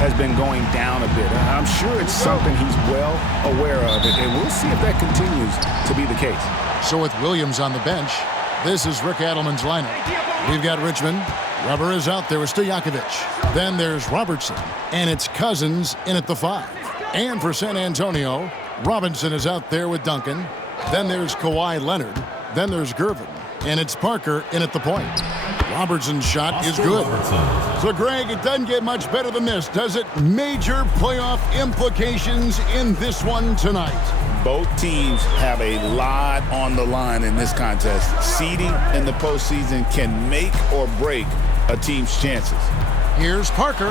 has been going down a bit. I'm sure it's something he's well aware of, and we'll see if that continues to be the case. So with Williams on the bench, this is Rick Adelman's lineup. We've got Richmond. Weber is out there with Stojakovic. Then there's Robertson, and it's Cousins in at the 5. And for San Antonio, Robinson is out there with Duncan. Then there's Kawhi Leonard. Then there's Gervin, and it's Parker in at the point. Robertson's shot is good. So, Greg, it doesn't get much better than this, does it? Major playoff implications in this one tonight. Both teams have a lot on the line in this contest. Seeding in the postseason can make or break a team's chances. Here's Parker.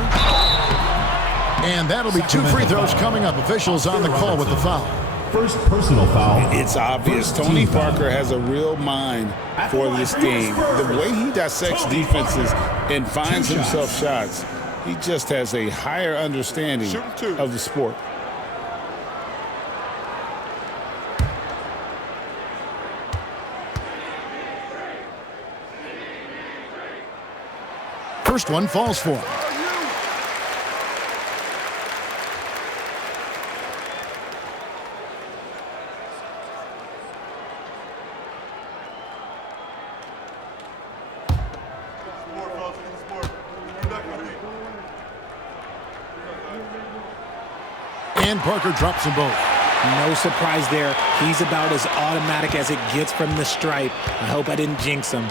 And that'll be 2 free throws coming up. Officials on the call with the foul. First personal foul. It's obvious Tony Parker has a real mind for this game. The way he dissects defenses and finds himself shots, he just has a higher understanding of the sport. First one falls for him. And Parker drops them both. No surprise there. He's about as automatic as it gets from the stripe. I hope I didn't jinx him.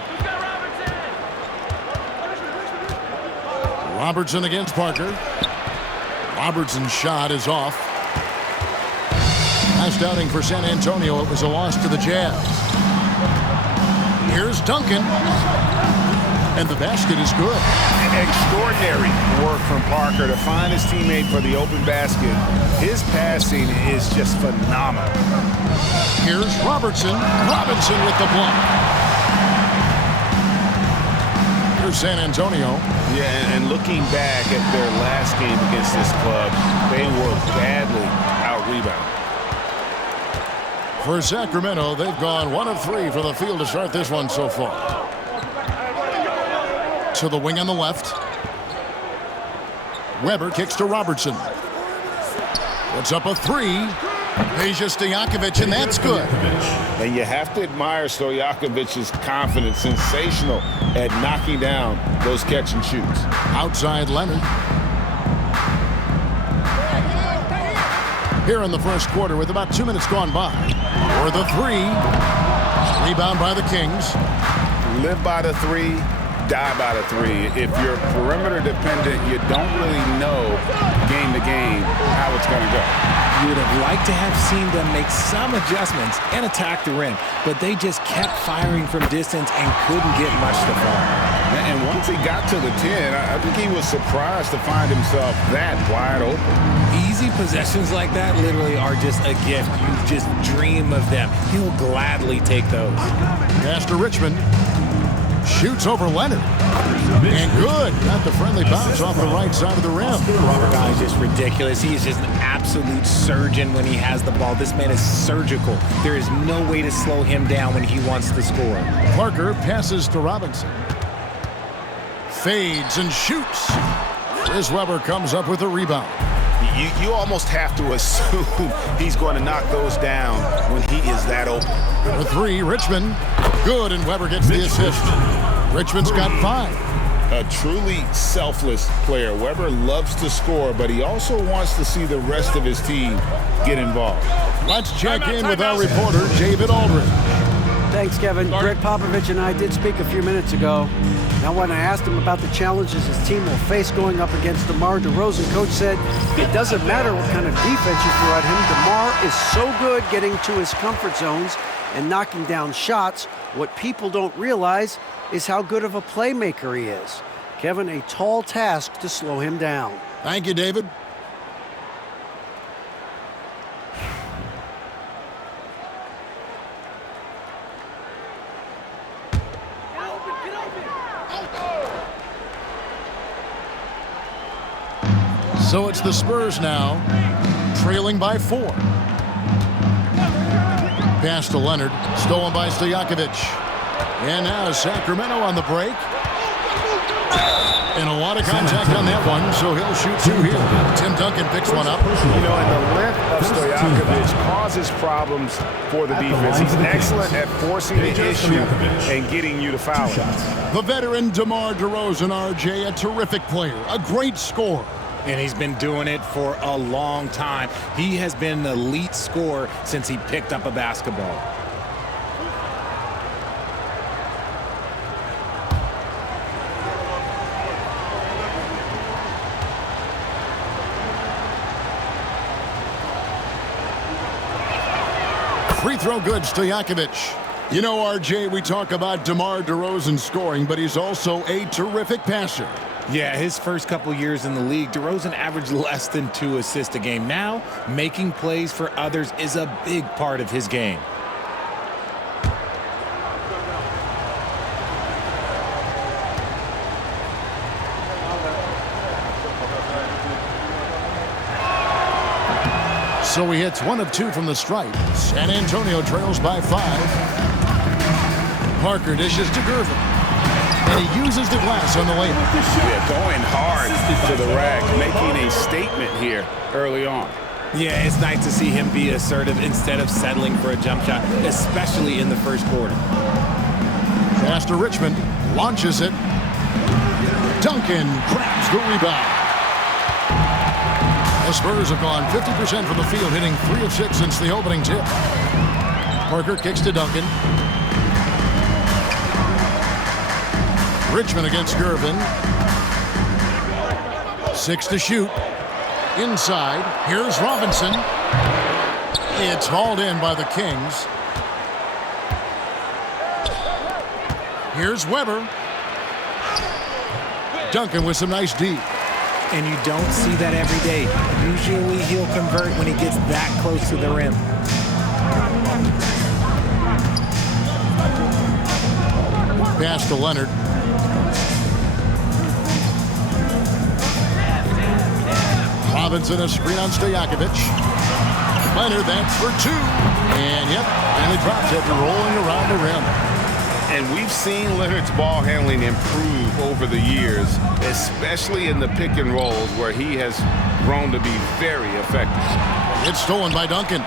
Robertson against Parker. Robertson's shot is off. Last outing for San Antonio, it was a loss to the Jazz. Here's Duncan. And the basket is good. Extraordinary work from Parker to find his teammate for the open basket. His passing is just phenomenal. Here's Robertson. Robinson with the block. Here's San Antonio. Yeah, and looking back at their last game against this club, they were badly out-rebounded. For Sacramento, they've gone 1 of 3 from the field to start this one so far. To the wing on the left. Weber kicks to Robertson. Puts up a 3. Peja Stojakovic, and that's good. And you have to admire Stojakovic's confidence. Sensational at knocking down those catch and shoots. Outside Leonard. Here in the first quarter with about 2 minutes gone by. For the 3. Rebound by the Kings. Live by the 3. Die by the 3. If you're perimeter dependent, you don't really know game to game how it's going to go. You would have liked to have seen them make some adjustments and attack the rim, but they just kept firing from distance and couldn't get much to fall. And once he got to the 10, I think he was surprised to find himself that wide open. Easy possessions like that literally are just a gift. You just dream of them. He'll gladly take those. Pass to Richmond. Shoots over Leonard. And good. Got the friendly bounce off the right side of the rim. Robert guy is just ridiculous. He is just an absolute surgeon when he has the ball. This man is surgical. There is no way to slow him down when he wants to score. Parker passes to Robinson. Fades and shoots. Chris Weber comes up with a rebound. You almost have to assume he's going to knock those down when he is that open. For 3, Richmond. Good, and Weber gets the assist. Richmond's got 5. A truly selfless player. Weber loves to score, but he also wants to see the rest of his team get involved. Let's check in with our reporter, David Aldridge. Thanks, Kevin. Greg Popovich and I did speak a few minutes ago. Now, when I asked him about the challenges his team will face going up against DeMar DeRozan, Coach said it doesn't matter what kind of defense you throw at him. DeMar is so good getting to his comfort zones and knocking down shots. What people don't realize is how good of a playmaker he is. Kevin, a tall task to slow him down. Thank you, David. So it's the Spurs now, trailing by 4. Pass to Leonard, stolen by Stojakovic. And now Sacramento on the break. And a lot of contact on that one, so he'll shoot two here. Tim Duncan picks one up. You know, and the length of Stojakovic causes problems for the defense. He's excellent at forcing the issue and getting you to foul him. The veteran DeMar DeRozan, RJ, a terrific player, a great scorer. And he's been doing it for a long time. He has been an elite scorer since he picked up a basketball. Free throw good, Stojakovic. You know, RJ, we talk about DeMar DeRozan scoring, but he's also a terrific passer. Yeah, his first couple years in the league, DeRozan averaged less than 2 assists a game. Now, making plays for others is a big part of his game. So he hits 1 of 2 from the stripe. San Antonio trails by 5. Parker dishes to Gervin. And he uses the glass on the layup. Yeah, going hard to the rack, making a statement here early on. Yeah, it's nice to see him be assertive instead of settling for a jump shot, especially in the first quarter. Pass to Richmond. Launches it. Duncan grabs the rebound. The Spurs have gone 50% from the field, hitting 3 of 6 since the opening tip. Parker kicks to Duncan. Richmond against Gervin. 6 to shoot. Inside. Here's Robinson. It's hauled in by the Kings. Here's Weber. Duncan with some nice D. And you don't see that every day. Usually he'll convert when he gets that close to the rim. Pass to Leonard. Robinson, a screen on Stojakovic. Leonard, that's for 2. And yep, finally drops after rolling around the rim. And we've seen Leonard's ball handling improve over the years, especially in the pick and rolls where he has grown to be very effective. It's stolen by Duncan.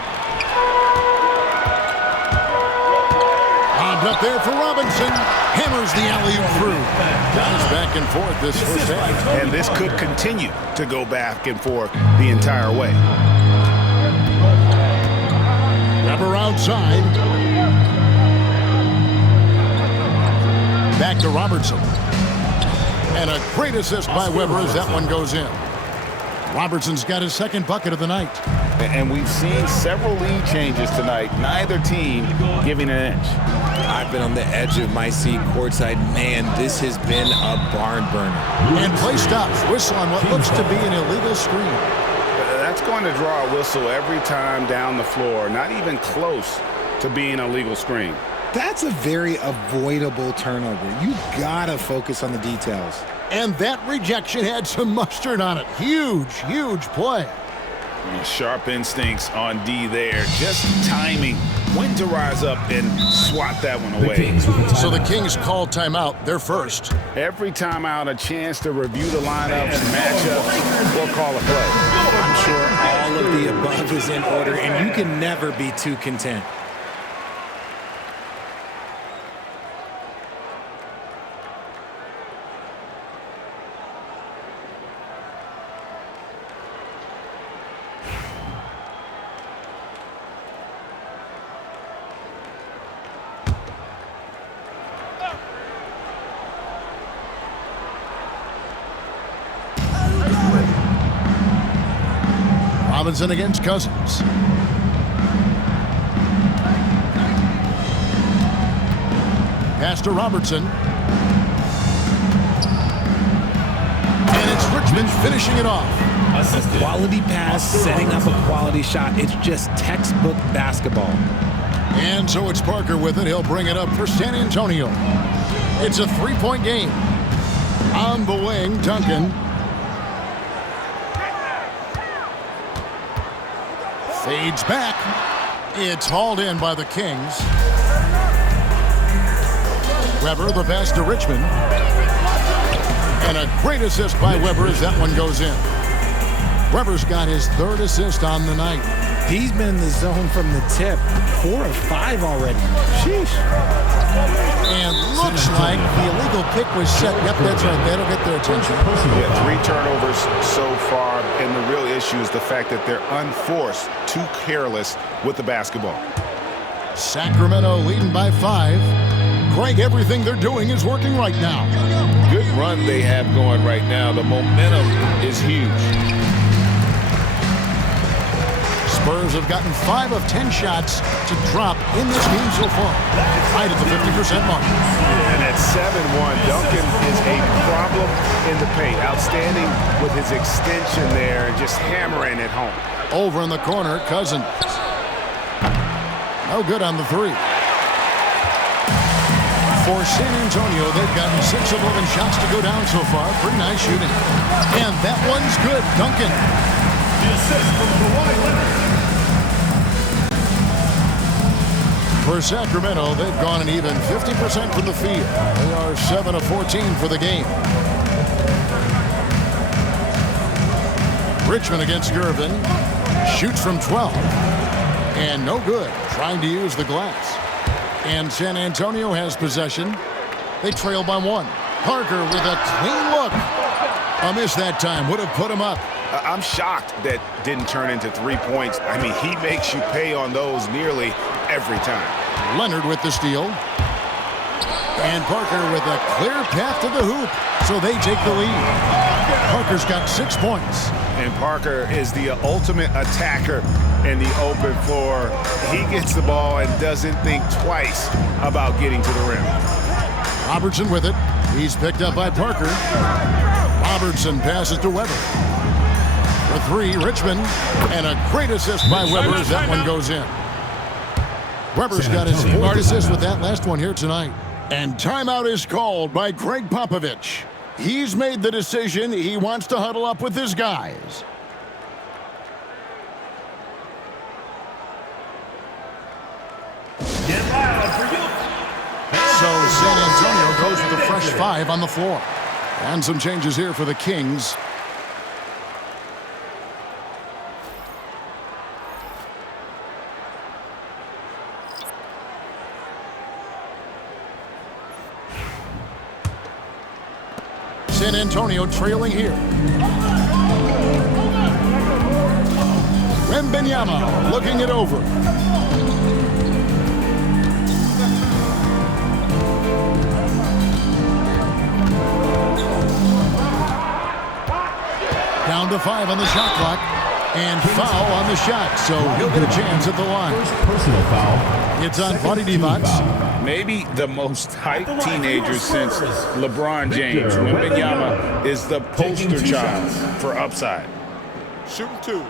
Lobbed up there for Robinson. Hammers the alley-oop through. Guys back and forth this first half. And this could continue to go back and forth the entire way. Weber outside. Back to Robertson. And a great assist by Weber as that one goes in. Robertson's got his second bucket of the night. And we've seen several lead changes tonight. Neither team giving an inch. I've been on the edge of my seat courtside. Man, this has been a barn burner. And play stops. Whistle on what looks to be an illegal screen. That's going to draw a whistle every time down the floor. Not even close to being a legal screen. That's a very avoidable turnover. You gotta focus on the details. And that rejection had some mustard on it. Huge, huge play. Sharp instincts on D there. Just timing when to rise up and swat that one away. So the Kings call timeout. They're first. Every timeout, a chance to review the lineups, matchups, or call a play. I'm sure all of the above is in order, and you can never be too content. Robinson against Cousins. Pass to Robertson. And it's Richmond finishing it off. A quality pass, setting up a quality shot. It's just textbook basketball. And so it's Parker with it. He'll bring it up for San Antonio. It's a 3-point game. On the wing, Duncan. Fades back. It's hauled in by the Kings. Weber, the pass to Richmond. And a great assist by Weber as that one goes in. Weber's got his 3rd assist on the night. He's been in the zone from the tip. 4 of 5 already. Sheesh. And looks like the illegal pick was set. Yep, that's right. That'll get their attention. Yeah, 3 turnovers so far, and the real issue is the fact that they're unforced, too careless with the basketball. Sacramento leading by 5. Craig, everything they're doing is working right now. Good run they have going right now. The momentum is huge. Spurs have gotten 5 of 10 shots to drop in this game so far. Right at the 50% mark. And at 7-1, Duncan is a problem in the paint. Outstanding with his extension there and just hammering it home. Over in the corner, Cousins. No good on the 3. For San Antonio, they've gotten 6 of 11 shots to go down so far. Pretty nice shooting. And that one's good. Duncan. The assist from Kawhi Leonard. For Sacramento, they've gone an even 50% from the field. They are 7 of 14 for the game. Richmond against Gervin. Shoots from 12. And no good. Trying to use the glass. And San Antonio has possession. They trail by 1. Parker with a clean look. A miss that time. Would have put him up. I'm shocked that didn't turn into 3 points. I mean, he makes you pay on those nearly every time. Leonard with the steal. And Parker with a clear path to the hoop. So they take the lead. Parker's got 6 points. And Parker is the ultimate attacker in the open floor. He gets the ball and doesn't think twice about getting to the rim. Robertson with it. He's picked up by Parker. Robertson passes to Weber. For 3, Richmond. And a great assist by Weber as that one goes in. Weber's got his 4th assist with that last one here tonight. And timeout is called by Greg Popovich. He's made the decision. He wants to huddle up with his guys. Get loud for you. So San Antonio goes with a fresh 5 on the floor. And some changes here for the Kings. San Antonio trailing here. Wembanyama looking it over. Down to 5 on the shot clock. And foul on the shot, so he'll get a chance at the line. First personal foul. It's on Vlade Divac. Maybe the most hyped teenager since LeBron James. Wembanyama is the poster child for upside. Shooting 2.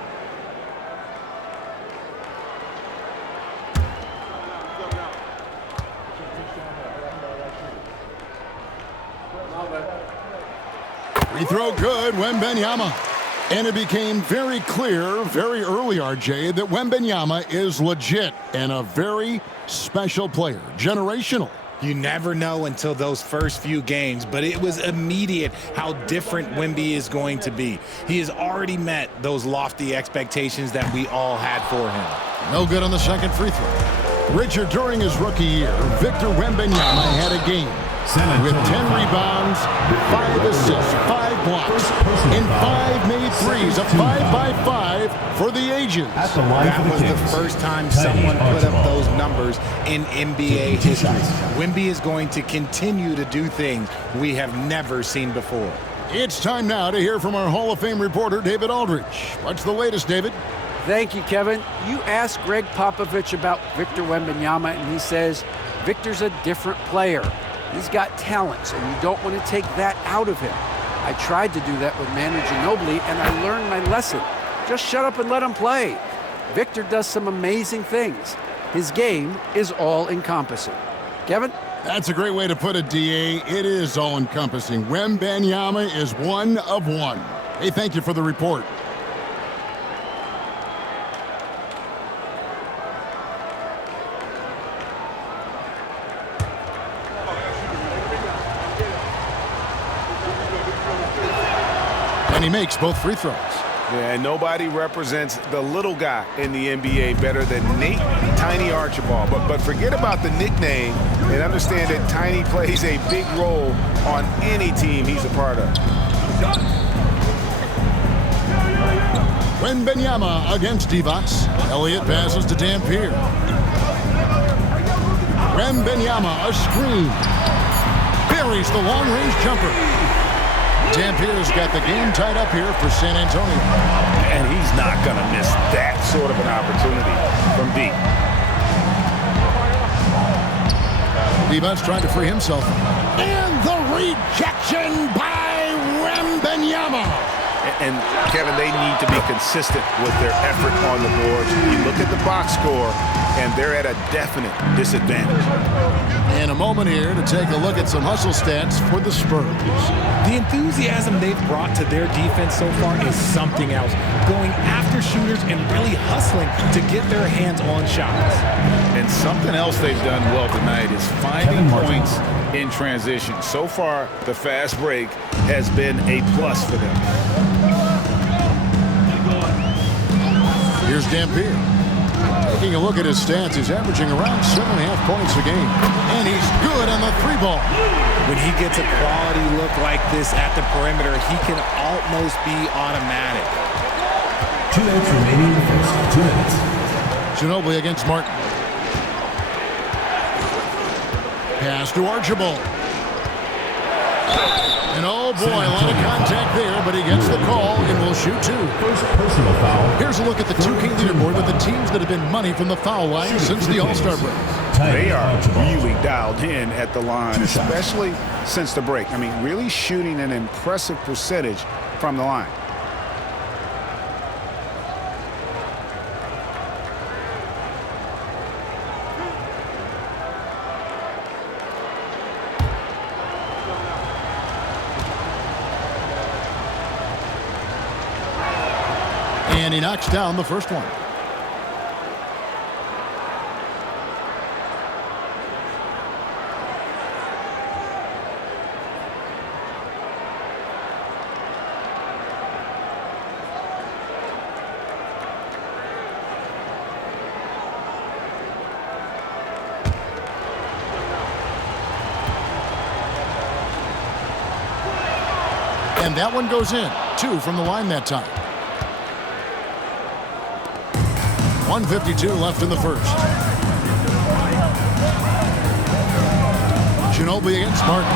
Free throw good, Wembanyama. And it became very clear very early, RJ, that Wembanyama is legit and a very special player. Generational. You never know until those first few games, but it was immediate how different Wemby is going to be. He has already met those lofty expectations that we all had for him. No good on the second free throw. Richard, during his rookie year, Victor Wembanyama had a game with 10 rebounds, 5 assists, 5 blocks, and 5 made threes, a 5-by-5 for the ages. That was the first time someone put up those numbers in NBA history. Wemby is going to continue to do things we have never seen before. It's time now to hear from our Hall of Fame reporter, David Aldridge. What's the latest, David? Thank you, Kevin. You asked Greg Popovich about Victor Wembanyama, and he says Victor's a different player. He's got talents, and you don't want to take that out of him. I tried to do that with Manu Ginobili, and I learned my lesson. Just shut up and let him play. Victor does some amazing things. His game is all-encompassing. Kevin? That's a great way to put it, D.A. It is all-encompassing. Wembanyama is one of one. Hey, thank you for the report. And he makes both free throws. Yeah, and nobody represents the little guy in the NBA better than Nate Tiny Archibald. But forget about the nickname and understand that Tiny plays a big role on any team he's a part of. Wembanyama against Divac. Elliott passes to Dampier. Wembanyama, a screen. Buries the long-range jumper. Dampier's got the game tied up here for San Antonio. And he's not going to miss that sort of an opportunity from deep. Divac trying to free himself. And the rejection by Wembanyama. And, Kevin, they need to be consistent with their effort on the boards. You look at the box score, and they're at a definite disadvantage. And a moment here to take a look at some hustle stats for the Spurs. The enthusiasm they've brought to their defense so far is something else. Going after shooters and really hustling to get their hands on shots. And something else they've done well tonight is finding points in transition. So far, the fast break has been a plus for them. Here's Dampier. Taking a look at his stats, he's averaging around 7.5 points a game. And he's good on the three ball. When he gets a quality look like this at the perimeter, he can almost be automatic. 2 minutes remaining in the first. 2 minutes. Ginobili against Martin. Pass to Archibald. And oh boy, a lot of contact there, but he gets the call and will shoot two. First personal foul. Here's a look at the 2K leaderboard with the teams that have been money from the foul line since the All-Star break. They are really dialed in at the line, especially since the break. I mean, really shooting an impressive percentage from the line. And he knocks down the first one. And that one goes in. 2 from the line that time. 1:52 left in the first. Ginobili against Martin.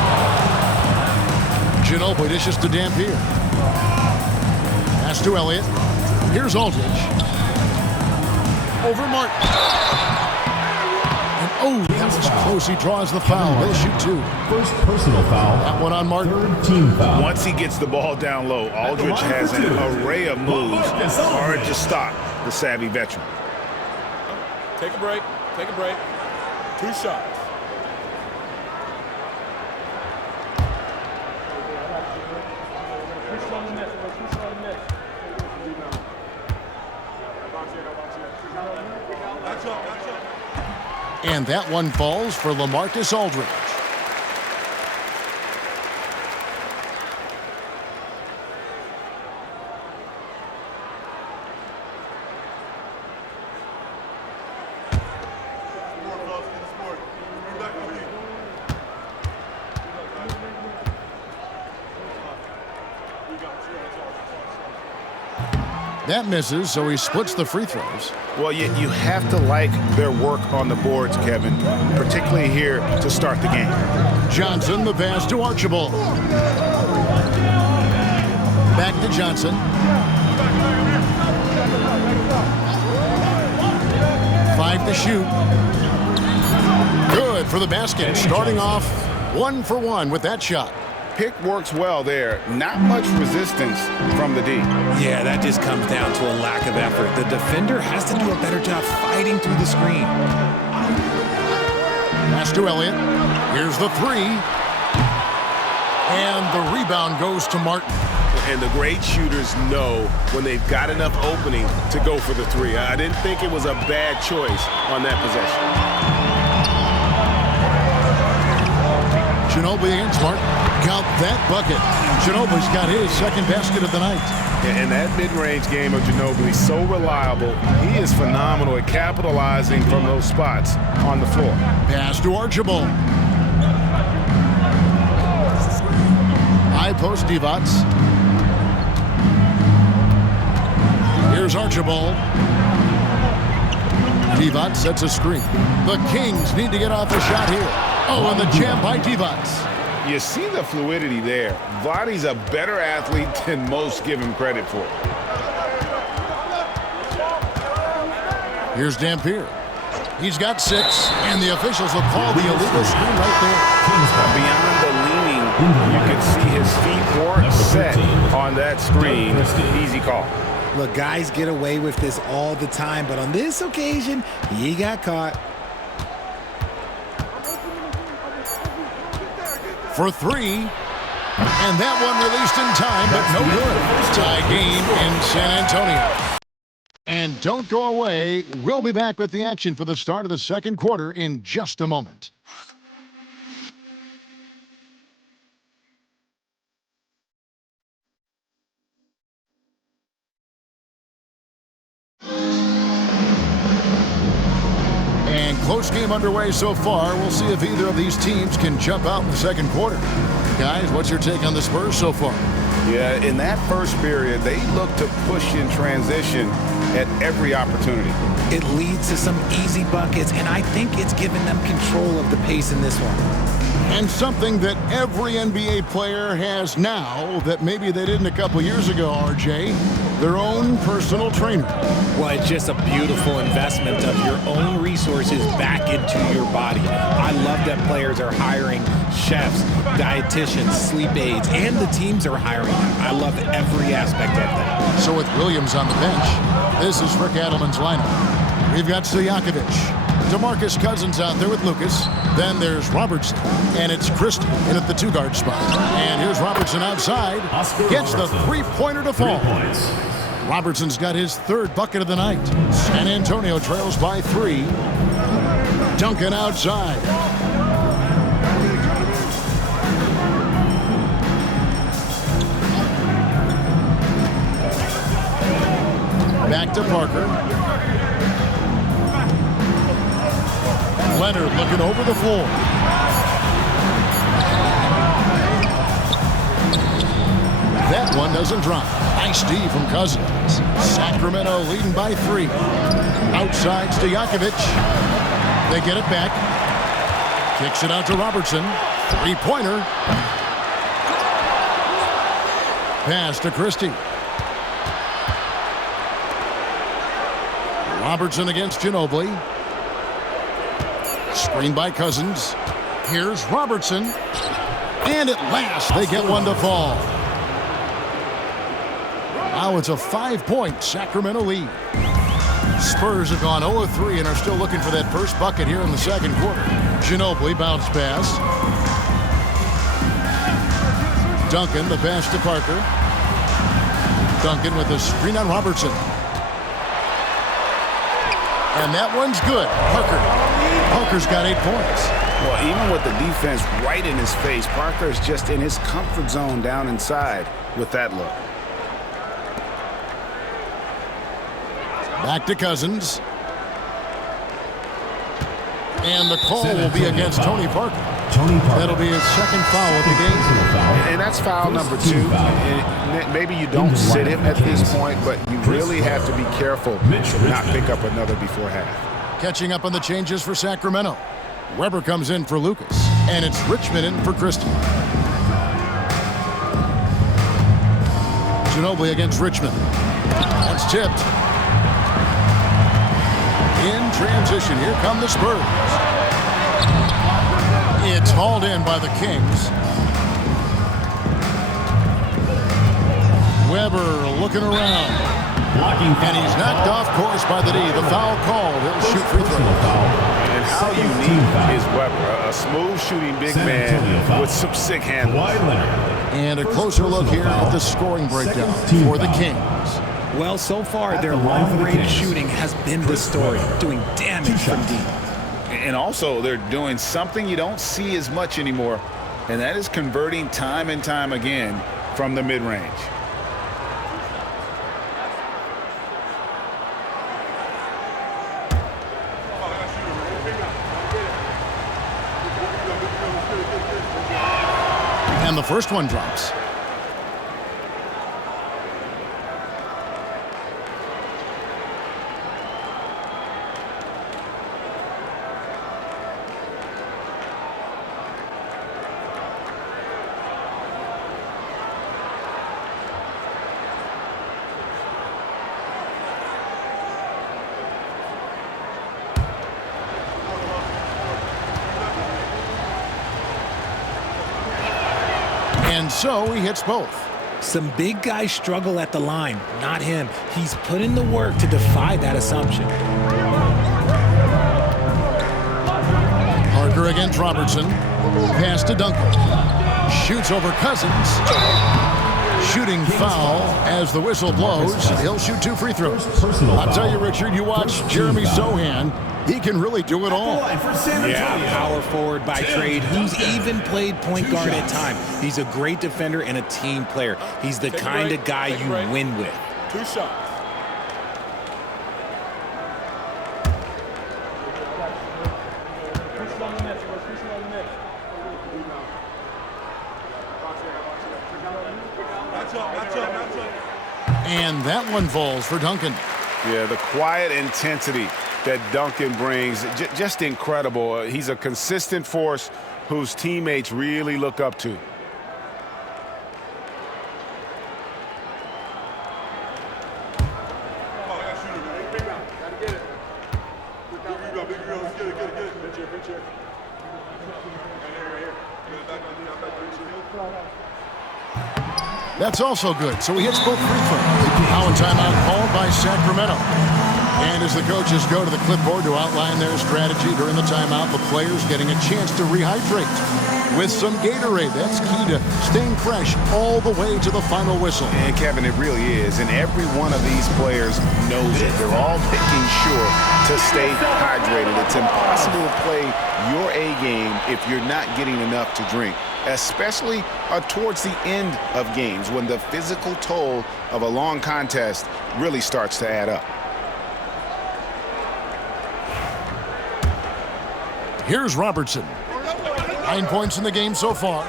Ginobili dishes to Dampier. Pass to Elliott. Here's Aldridge. Over Martin. And oh, that was close. He draws the foul. He'll shoot 2. First personal foul. That one on Martin. Third team foul. Once he gets the ball down low, Aldridge has an array of moves. Hard to stop the savvy veteran. Take a break. Take a break. 2 shots. And that one falls for LaMarcus Aldridge. That misses, so he splits the free throws. Well, you have to like their work on the boards, Kevin, particularly here to start the game. Johnson, the pass to Archibald. Back to Johnson. Five to shoot. Good for the basket. Starting off 1 for 1 with that shot. Pick works well there. Not much resistance from the D. Yeah, that just comes down to a lack of effort. The defender has to do a better job fighting through the screen. Pass to Elliott. Here's the 3. And the rebound goes to Martin. And the great shooters know when they've got enough opening to go for the 3. I didn't think it was a bad choice on that possession. Ginobili against Martin. Count that bucket. Ginobili's got his second basket of the night. And that mid-range game of Ginobili, so reliable. He is phenomenal at capitalizing from those spots on the floor. Pass to Archibald. High post Divac. Here's Archibald. Divac sets a screen. The Kings need to get off a shot here. Oh, and the jam by Divac. You see the fluidity there. Vladdy's a better athlete than most give him credit for. Here's Dampier. He's got 6, and the officials will call the illegal screen right there. Beyond the leaning, you can see his feet weren't set on that screen. Easy call. Look, guys get away with this all the time, but on this occasion, he got caught. For 3, and that one released in time, but no good. Tie game in San Antonio. And don't go away. We'll be back with the action for the start of the second quarter in just a moment. And close game underway so far. We'll see if either of these teams can jump out in the second quarter. Guys, what's your take on the Spurs so far? Yeah, in that first period, they looked to push in transition at every opportunity. It leads to some easy buckets, and I think it's given them control of the pace in this one. And something that every NBA player has now that maybe they didn't a couple years ago, RJ, their own personal trainer. Well, it's just a beautiful investment of your own resources back into your body. I love that players are hiring chefs, dietitians, sleep aides, and the teams are hiring them. I love every aspect of that. So with Williams on the bench, this is Rick Adelman's lineup. We've got Stojakovic. DeMarcus Cousins out there with Lucas. Then there's Robertson. And it's Christie in at the 2-guard spot. And here's Robertson outside. Gets the three-pointer to fall. Robertson's got his 3rd bucket of the night. San Antonio trails by 3. Duncan outside. Back to Parker. Leonard looking over the floor. That one doesn't drop. Nice D from Cousins. Sacramento leading by 3. Outside Stojakovic. They get it back. Kicks it out to Robertson. 3-pointer. Pass to Christie. Robertson against Ginobili. Screen by Cousins. Here's Robertson. And at last, they get one to fall. Now it's a 5-point Sacramento lead. Spurs have gone 0-3 and are still looking for that first bucket here in the second quarter. Ginobili bounce pass. Duncan, the pass to Parker. Duncan with a screen on Robertson. And that one's good. Parker's got 8 points. Well, even with the defense right in his face, Parker's just in his comfort zone down inside with that look. Back to Cousins. And the call will be against Tony Parker. That'll be his 2nd foul of the game. And that's foul number 2. And maybe you don't sit him at this point, but you really have to be careful to not pick up another before half. Catching up on the changes for Sacramento. Weber comes in for Lucas, and it's Richmond in for Christie. Ginobili against Richmond. That's tipped. In transition, here come the Spurs. It's hauled in by the Kings. Weber looking around. And he's knocked off course by the D. The foul called. He'll shoot free throws. And how unique is Weber? A smooth shooting big man with some sick handles. And a closer look here at the scoring breakdown for the Kings. Well, so far, their long-range shooting has been the story, doing damage from deep. And also, they're doing something you don't see as much anymore. and that is converting time and time again from the mid-range. And the first one drops. And so he hits both. Some big guys struggle at the line, not him. He's put in the work to defy that assumption. Parker against Robertson. Pass to Duncan. Shoots over Cousins. Shooting foul as the whistle blows. He'll shoot 2 free throws. I'll tell you, Richard, you watch Jeremy Sohan. He can really do it all. Yeah, power forward by trade, who's even played point guard at times. He's a great defender and a team player. He's the kind of guy you win with. 2 shots. And that one falls for Duncan. Yeah, the quiet intensity that Duncan brings, just incredible. He's a consistent force whose teammates really look up to. That's also good. So he hits both free throws. Now a timeout called by Sacramento. And as the coaches go to the clipboard to outline their strategy during the timeout, the players getting a chance to rehydrate with some Gatorade. That's key to staying fresh all the way to the final whistle. And Kevin, it really is. And every one of these players knows it. They're all making sure to stay hydrated. It's impossible to play your A game if you're not getting enough to drink, especially towards the end of games when the physical toll of a long contest really starts to add up. Here's Robertson. 9 points in the game so far.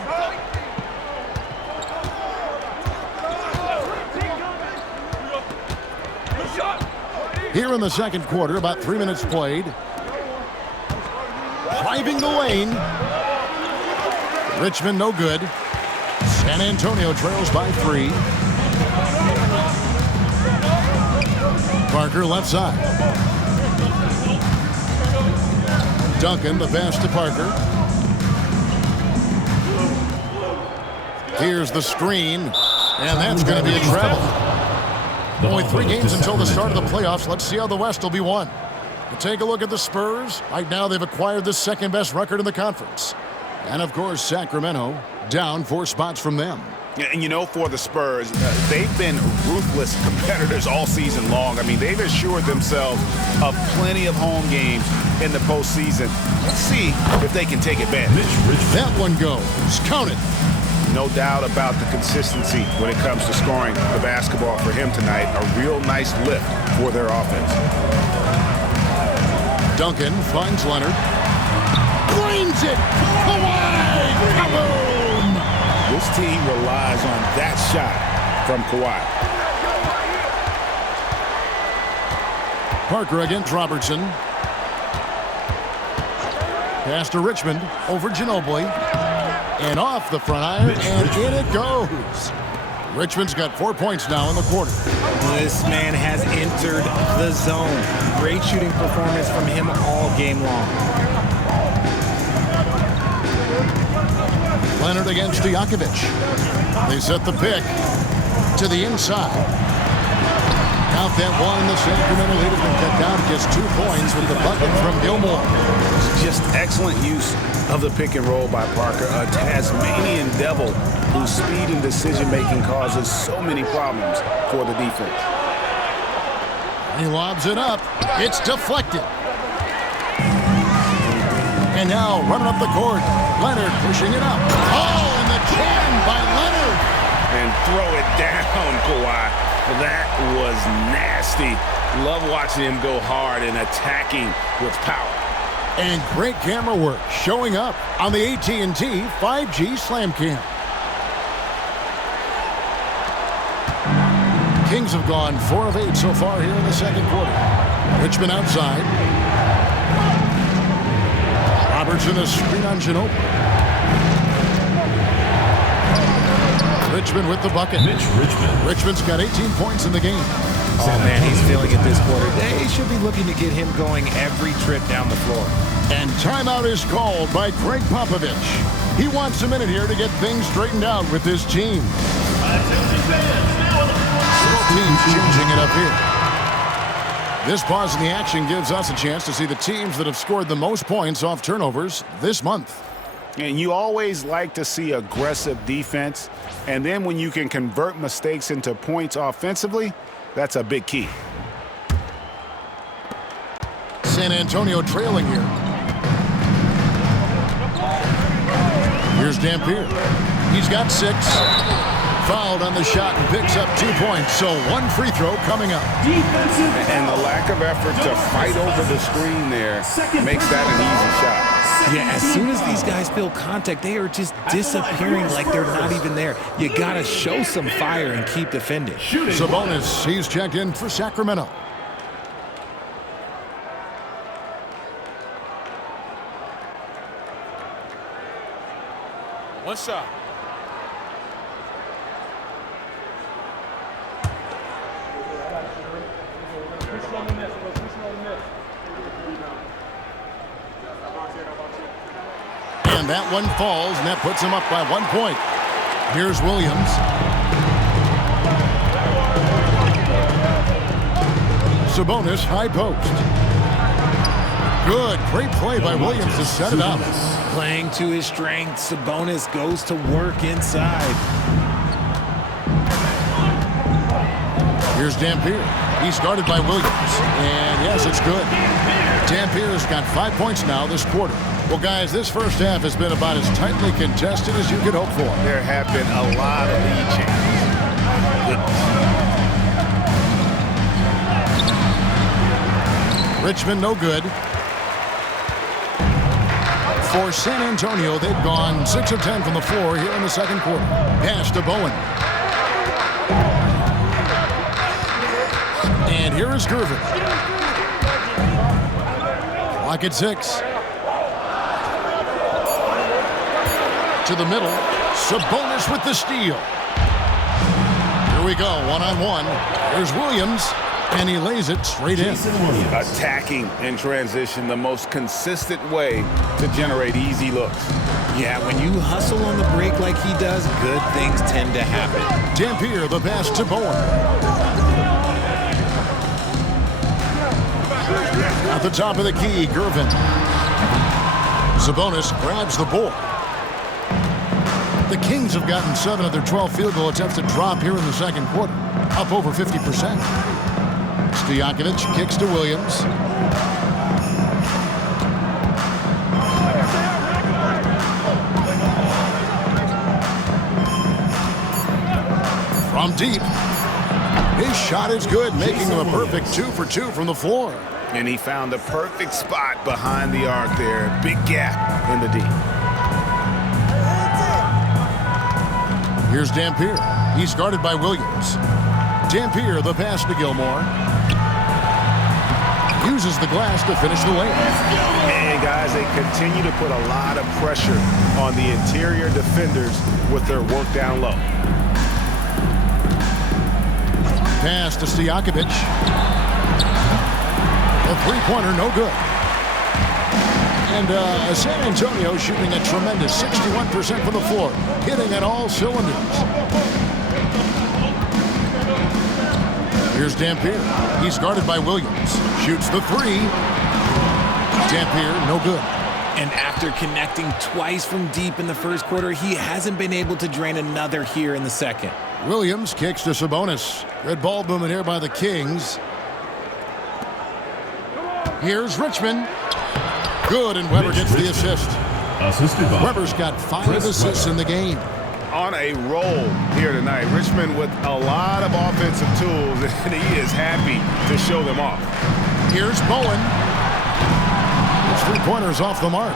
Here in the second quarter, about 3 minutes played. Driving the lane. Richmond no good. San Antonio trails by 3. Parker left side. Duncan, the pass to Parker. Here's the screen, and that's going to be a travel. Only 3 games until the start of the playoffs. Let's see how the West will be won. We'll take a look at the Spurs. Right now, they've acquired the second-best record in the conference. And, of course, Sacramento down 4 spots from them. And, you know, for the Spurs, they've been ruthless competitors all season long. I mean, they've assured themselves of plenty of home games in the postseason. Let's see if they can take advantage. That one goes. Count it. No doubt about the consistency when it comes to scoring the basketball for him tonight. A real nice lift for their offense. Duncan finds Leonard. Brains it. Kawhi. Kaboom. This team relies on that shot from Kawhi. Parker against Robertson. Pass to Richmond over Ginobili. And off the front iron, and in it goes. Richmond's got 4 points now in the quarter. This man has entered the zone. Great shooting performance from him all game long. Leonard against Stojakovic. They set the pick to the inside. Count that one. The Sacramento lead has been cut down to just 2 points with the bucket from Gilmore. Just excellent use of the pick and roll by Parker, a Tasmanian devil whose speed and decision-making causes so many problems for the defense. He lobs it up. It's deflected. And now running up the court. Leonard pushing it up. Oh, and the jam by Leonard. And throw it down, Kawhi. That was nasty. Love watching him go hard and attacking with power. And great camera work showing up on the AT&T 5G Slam Cam. Kings have gone 4 of 8 so far here in the second quarter. Richmond outside. Robertson a screen on Ginobili. Richmond with the bucket. Richmond's got 18 points in the game. Oh, man, he's feeling it this quarter. They should be looking to get him going every trip down the floor. And timeout is called by Greg Popovich. He wants a minute here to get things straightened out with this team. Both teams changing it up here. This pause in the action gives us a chance to see the teams that have scored the most points off turnovers this month. And you always like to see aggressive defense. And then when you can convert mistakes into points offensively, that's a big key. San Antonio trailing here. Here's Dampier. He's got 6. Fouled on the shot and picks up 2 points. So 1 free throw coming up. And the lack of effort to fight over the screen there makes that an easy shot. Yeah, as soon as these guys feel contact, they are just disappearing like they're not even there. You got to show some fire and keep defending. Sabonis, he's checked in for Sacramento. One shot. And that one falls, and that puts him up by 1 point. Here's Williams. Sabonis, high post. Good, great play by Williams to set it up. Playing to his strength, Sabonis goes to work inside. Here's Dampier. He's guarded by Williams. And yes, it's good. Dampier's got 5 points now this quarter. Well, guys, this first half has been about as tightly contested as you could hope for. There have been a lot of lead changes. Richmond, no good. For San Antonio, they've gone 6 of 10 from the floor here in the second quarter. Pass to Bowen. And here is Gervin. Clock at 6. To the middle. Sabonis with the steal. Here we go, one-on-one. Here's Williams, and he lays it straight in. Attacking in transition, the most consistent way to generate easy looks. Yeah, when you hustle on the break like he does, good things tend to happen. Dampier, the pass to Bowen. At the top of the key, Gervin. Sabonis grabs the board. The Kings have gotten 7 of their 12 field goal attempts to drop here in the second quarter, up over 50%. Stojakovic kicks to Williams. From deep. His shot is good, making him a perfect 2 for 2 from the floor. And he found the perfect spot behind the arc there. Big gap in the D. Here's Dampier. He's guarded by Williams. Dampier, the pass to Gilmore. Uses the glass to finish the layup. And guys, they continue to put a lot of pressure on the interior defenders with their work down low. Pass to Stojakovic. A three-pointer, no good. And San Antonio shooting a tremendous 61% from the floor, hitting at all cylinders. Here's Dampier. He's guarded by Williams. Shoots the 3. Dampier, no good. And after connecting twice from deep in the first quarter, he hasn't been able to drain another here in the second. Williams kicks to Sabonis. Good ball movement here by the Kings. Here's Richmond. Good, and Weber gets the assist. Assisted by Weber's got 5 assists in the game. On a roll here tonight. Richmond with a lot of offensive tools, and he is happy to show them off. Here's Bowen. His 3-pointers off the mark.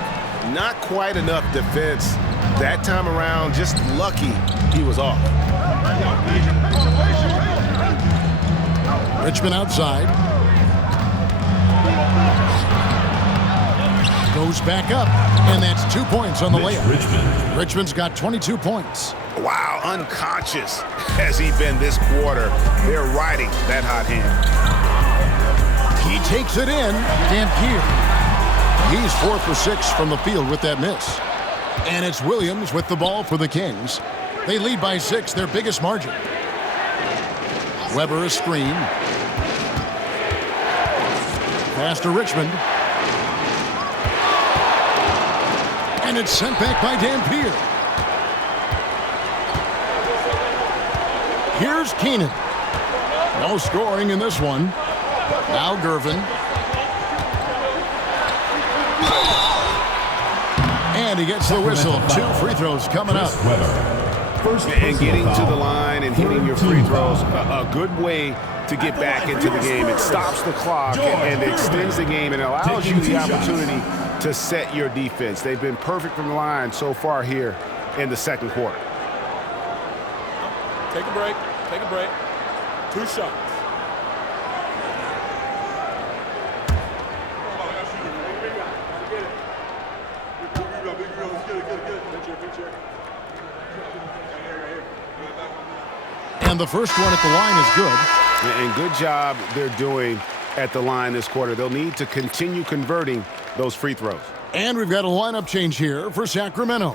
Not quite enough defense that time around. Just lucky he was off. Richmond outside. Goes back up, and that's 2 points on the layup. Richmond's got 22 points. Wow, unconscious has he been this quarter. They're riding that hot hand. He takes it in. Dampier. He's 4 for 6 from the field with that miss. And it's Williams with the ball for the Kings. They lead by 6, their biggest margin. Weber a screen. Pass to Richmond. And it's sent back by Dampier. Here's Keenan. No scoring in this one. Now Gervin. And he gets the whistle. 2 free throws coming up. And getting to the line and hitting your free throws, a good way to get back into the game. It stops the clock and extends the game and allows you the opportunity to set your defense. They've been perfect from the line so far here in the second quarter. Take a break. Take a break. 2 shots. And the first one at the line is good. And good job they're doing at the line this quarter. They'll need to continue converting those free throws. And we've got a lineup change here for Sacramento.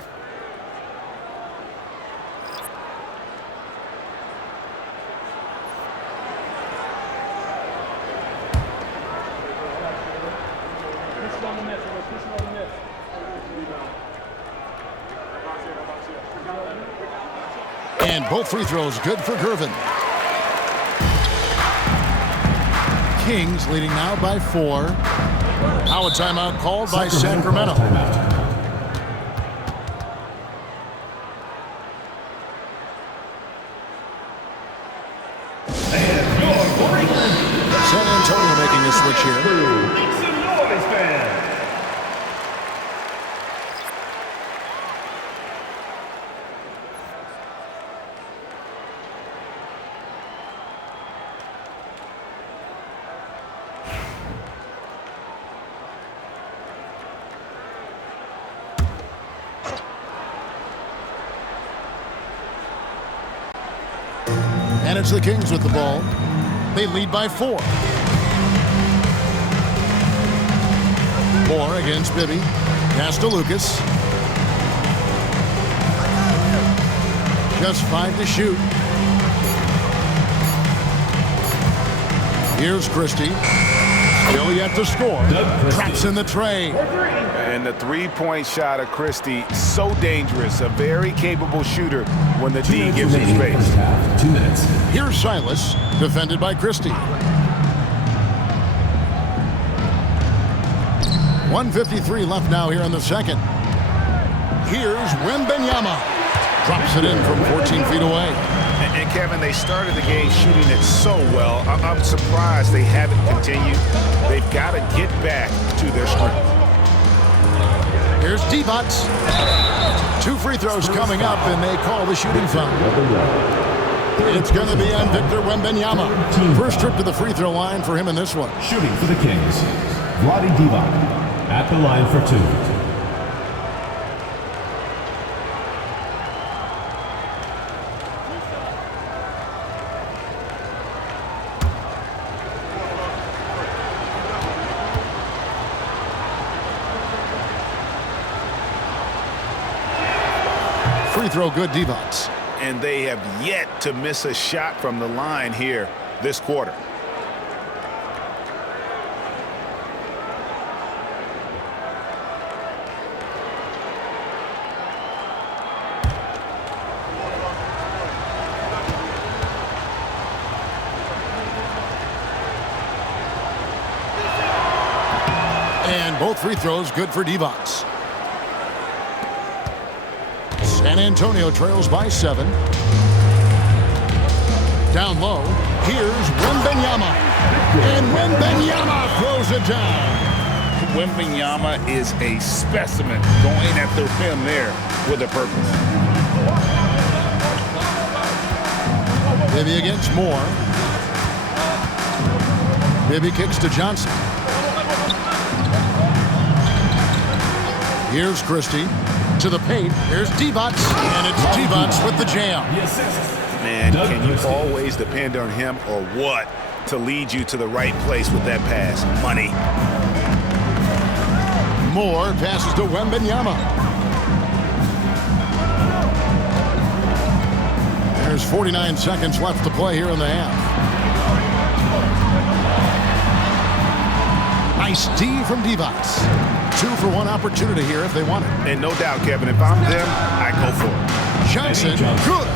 And both free throws good for Gervin. Kings leading now by 4. Now a timeout called by Sacramento. San Antonio making a switch here. And it's the Kings with the ball. They lead by 4. Moore against Bibby. Pass to Lucas. Just 5 to shoot. Here's Christie. Still yet to score. Traps in the tray. And the 3-point shot of Christie, so dangerous. A very capable shooter when the D gives him space. 2 minutes. Here's Silas, defended by Christie. 1:53 left now here in the second. Here's Wembanyama. Drops it in from 14 feet away. And Kevin, they started the game shooting it so well. I'm surprised they haven't continued. They've got to get back to their strength. Here's Divac. 2 free throws coming up, and they call the shooting foul. It's going to be on Victor Wembanyama. First trip to the free throw line for him in this one. Shooting for the Kings, Vlade Divac at the line for 2. Free throw good, Divac. And they have yet to miss a shot from the line here this quarter. And both free throws good for Divac. San Antonio trails by 7. Down low, here's Wembanyama. And Wembanyama throws it down. Wembanyama is a specimen going at the rim there with a purpose. Bibby against Moore. Bibby kicks to Johnson. Here's Christie to the paint. Here's Divac, and it's Divac with the jam. Man, can you always depend on him or what to lead you to the right place with that pass? Money. Moore passes to Wembanyama. There's 49 seconds left to play here in the half. Nice D from Divac. 2-for-1 opportunity here if they want it. And no doubt, Kevin, if I'm them, I go for it. Johnson, good.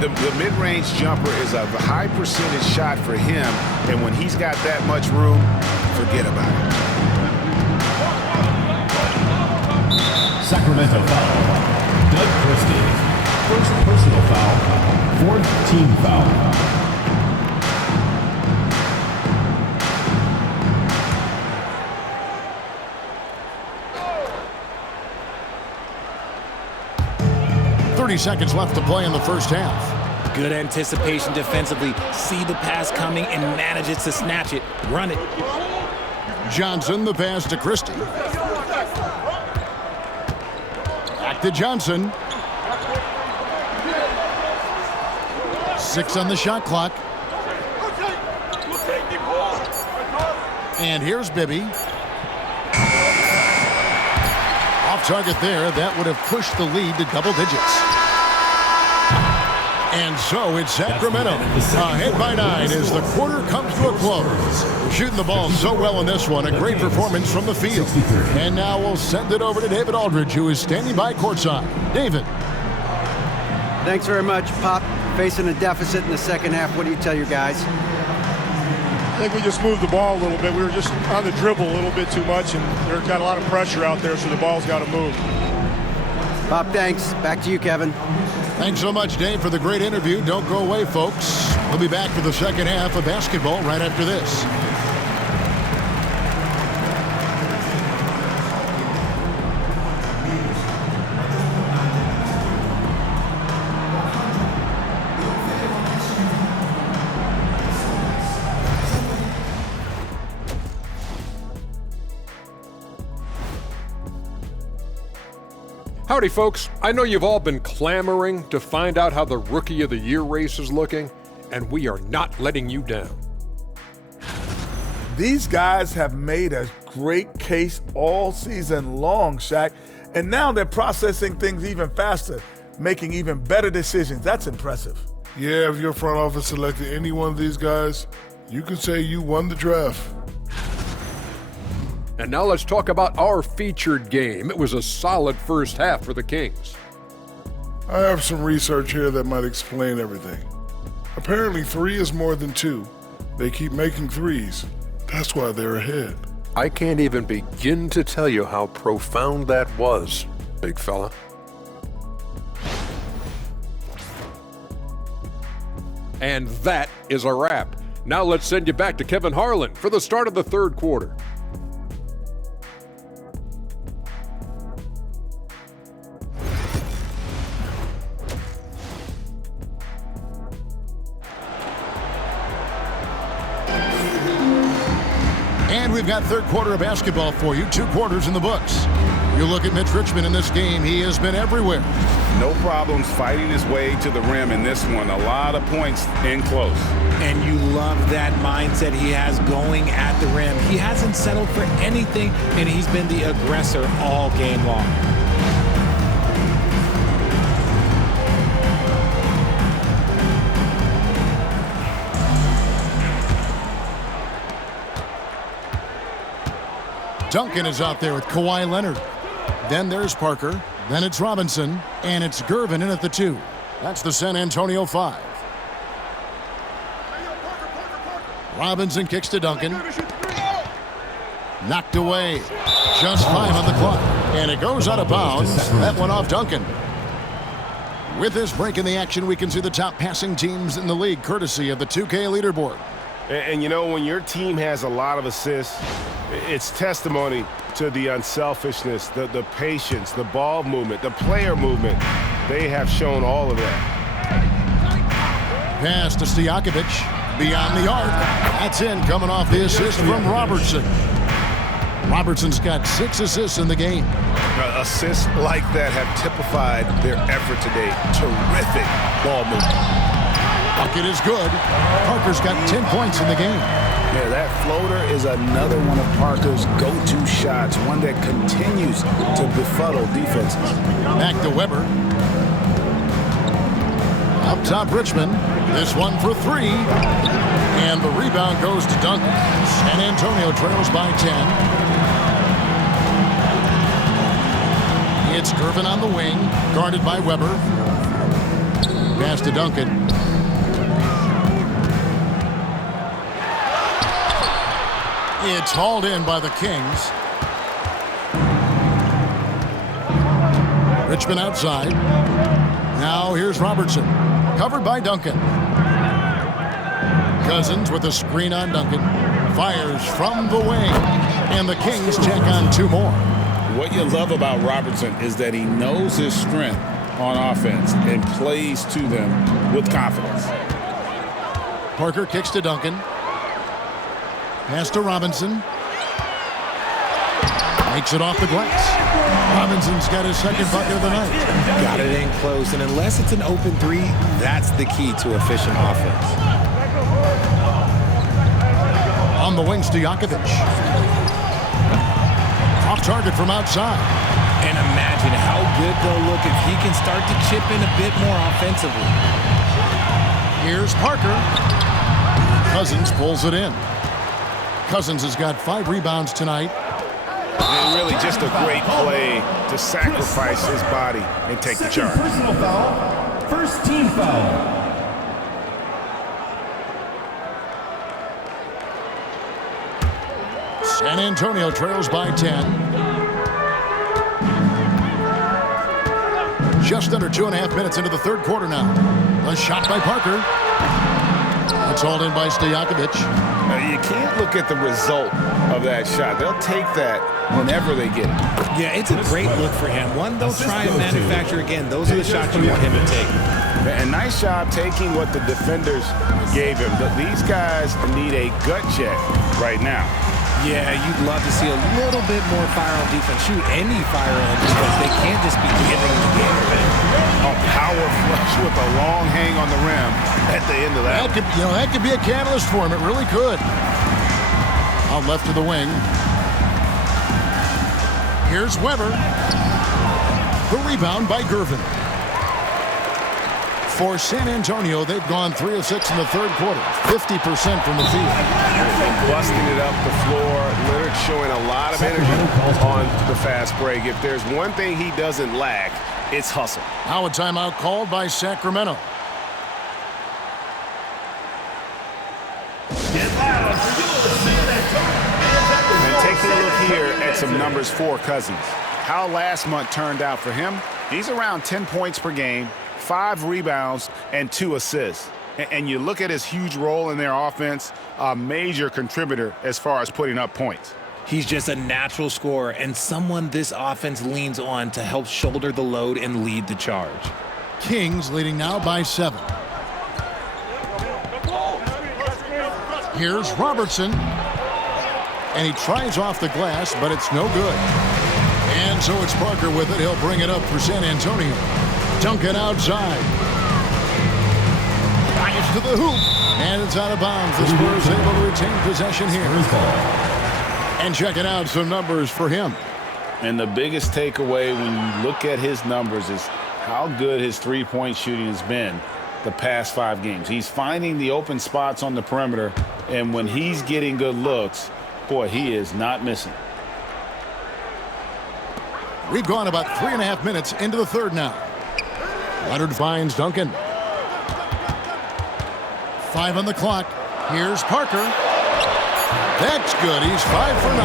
The mid-range jumper is a high percentage shot for him, and when he's got that much room, forget about it. Sacramento foul. Doug Christie. First personal foul. Fourth team foul. Seconds left to play in the first half. Good anticipation defensively. See the pass coming and manages to snatch it. Run it. Johnson, the pass to Christie. Back to Johnson. 6 on the shot clock. And here's Bibby. Off target there. That would have pushed the lead to double digits. And so it's Sacramento ahead by 9 as the quarter comes to a close. Shooting the ball so well in this one. A great performance from the field. And now we'll send it over to David Aldridge, who is standing by courtside. David. Thanks very much, Pop. Facing a deficit in the second half. What do you tell your guys? I think we just moved the ball a little bit. We were just on the dribble a little bit too much, and there's got a lot of pressure out there, so the ball's got to move. Pop, thanks. Back to you, Kevin. Thanks so much, Dave, for the great interview. Don't go away, folks. We'll be back for the second half of basketball right after this. Howdy, folks. I know you've all been clamoring to find out how the Rookie of the Year race is looking, and we are not letting you down. These guys have made a great case all season long, Shaq, and now they're processing things even faster, making even better decisions. That's impressive. Yeah, if your front office selected any one of these guys, you can say you won the draft. And now let's talk about our featured game. It was a solid first half for the Kings. I have some research here that might explain everything. Apparently 3 is more than 2. They keep making threes. That's why they're ahead. I can't even begin to tell you how profound that was, big fella. And that is a wrap. Now let's send you back to Kevin Harlan for the start of the third quarter. And we've got third quarter of basketball for you. 2 quarters in the books. You look at Mitch Richmond in this game. He has been everywhere. No problems fighting his way to the rim in this one. A lot of points in close. And you love that mindset he has going at the rim. He hasn't settled for anything, and he's been the aggressor all game long. Duncan is out there with Kawhi Leonard. Then there's Parker. Then it's Robinson. And it's Gervin in at the 2. That's the San Antonio 5. Robinson kicks to Duncan. Knocked away. Just 5 on the clock. And it goes out of bounds. That one off Duncan. With this break in the action, we can see the top passing teams in the league, courtesy of the 2K leaderboard. And you know, when your team has a lot of assists, it's testimony to the unselfishness, the patience, the ball movement, the player movement. They have shown all of that. Pass to Stojakovic. Beyond the arc. That's in, coming off the assist from Robertson. Robertson's got 6 assists in the game. Assists like that have typified their effort today. Terrific ball movement. Bucket is good. Parker's got 10 points in the game. Yeah, that floater is another one of Parker's go-to shots, one that continues to befuddle defenses. Back to Weber. Up top, Richmond. This one for 3. And the rebound goes to Duncan. San Antonio trails by 10. It's Irvin on the wing, guarded by Weber. Pass to Duncan. It's hauled in by the Kings. Richmond outside. Now here's Robertson, covered by Duncan. Cousins with a screen on Duncan. Fires from the wing. And the Kings check on 2 more. What you love about Robertson is that he knows his strength on offense and plays to them with confidence. Parker kicks to Duncan. Pass to Robinson. Makes it off the glass. Robinson's got his second bucket of the night. Got it in close, and unless it's an open 3, that's the key to efficient offense. On the wing, Stojakovic. Off target from outside. And imagine how good they'll look if he can start to chip in a bit more offensively. Here's Parker. Cousins pulls it in. Cousins has got 5 rebounds tonight. And really just a great play to sacrifice his body and take the charge. Personal foul. First team foul. San Antonio trails by 10. Just under 2.5 minutes into the third quarter now. A shot by Parker. It's hauled in by Stojakovic. You can't look at the result of that shot. They'll take that whenever they get it. Yeah, it's a great look for him. One, they'll try and manufacture again. Those are the shots you want him to take. And nice job taking what the defenders gave him. But these guys need a gut check right now. Yeah, you'd love to see a little bit more fire on defense. Shoot any fire on defense. They can't just be giving the game away. A power flush with a long hang on the rim at the end of that. That could be a catalyst for him. It really could. Out left to the wing. Here's Weber. The rebound by Gervin. For San Antonio, they've gone 3 of 6 in the third quarter, 50% from the field. And busting it up the floor. Lillard showing a lot of energy on the fast break. If there's one thing he doesn't lack, it's hustle. Now a timeout called by Sacramento. And taking a look here at some numbers for Cousins. How last month turned out for him, he's around 10 points per game, 5 rebounds, and 2 assists. And you look at his huge role in their offense, a major contributor as far as putting up points. He's just a natural scorer and someone this offense leans on to help shoulder the load and lead the charge. Kings leading now by 7. Here's Robertson. And he tries off the glass, but it's no good. And so it's Parker with it. He'll bring it up for San Antonio. Duncan outside. Drives to the hoop. And it's out of bounds. The Spurs able to retain possession here. And checking out some numbers for him. And the biggest takeaway when you look at his numbers is how good his three-point shooting has been the past 5 games. He's finding the open spots on the perimeter, and when he's getting good looks, boy, he is not missing. We've gone about 3.5 minutes into the third now. Leonard finds Duncan. 5 on the clock. Here's Parker. That's good. He's 5 for 9.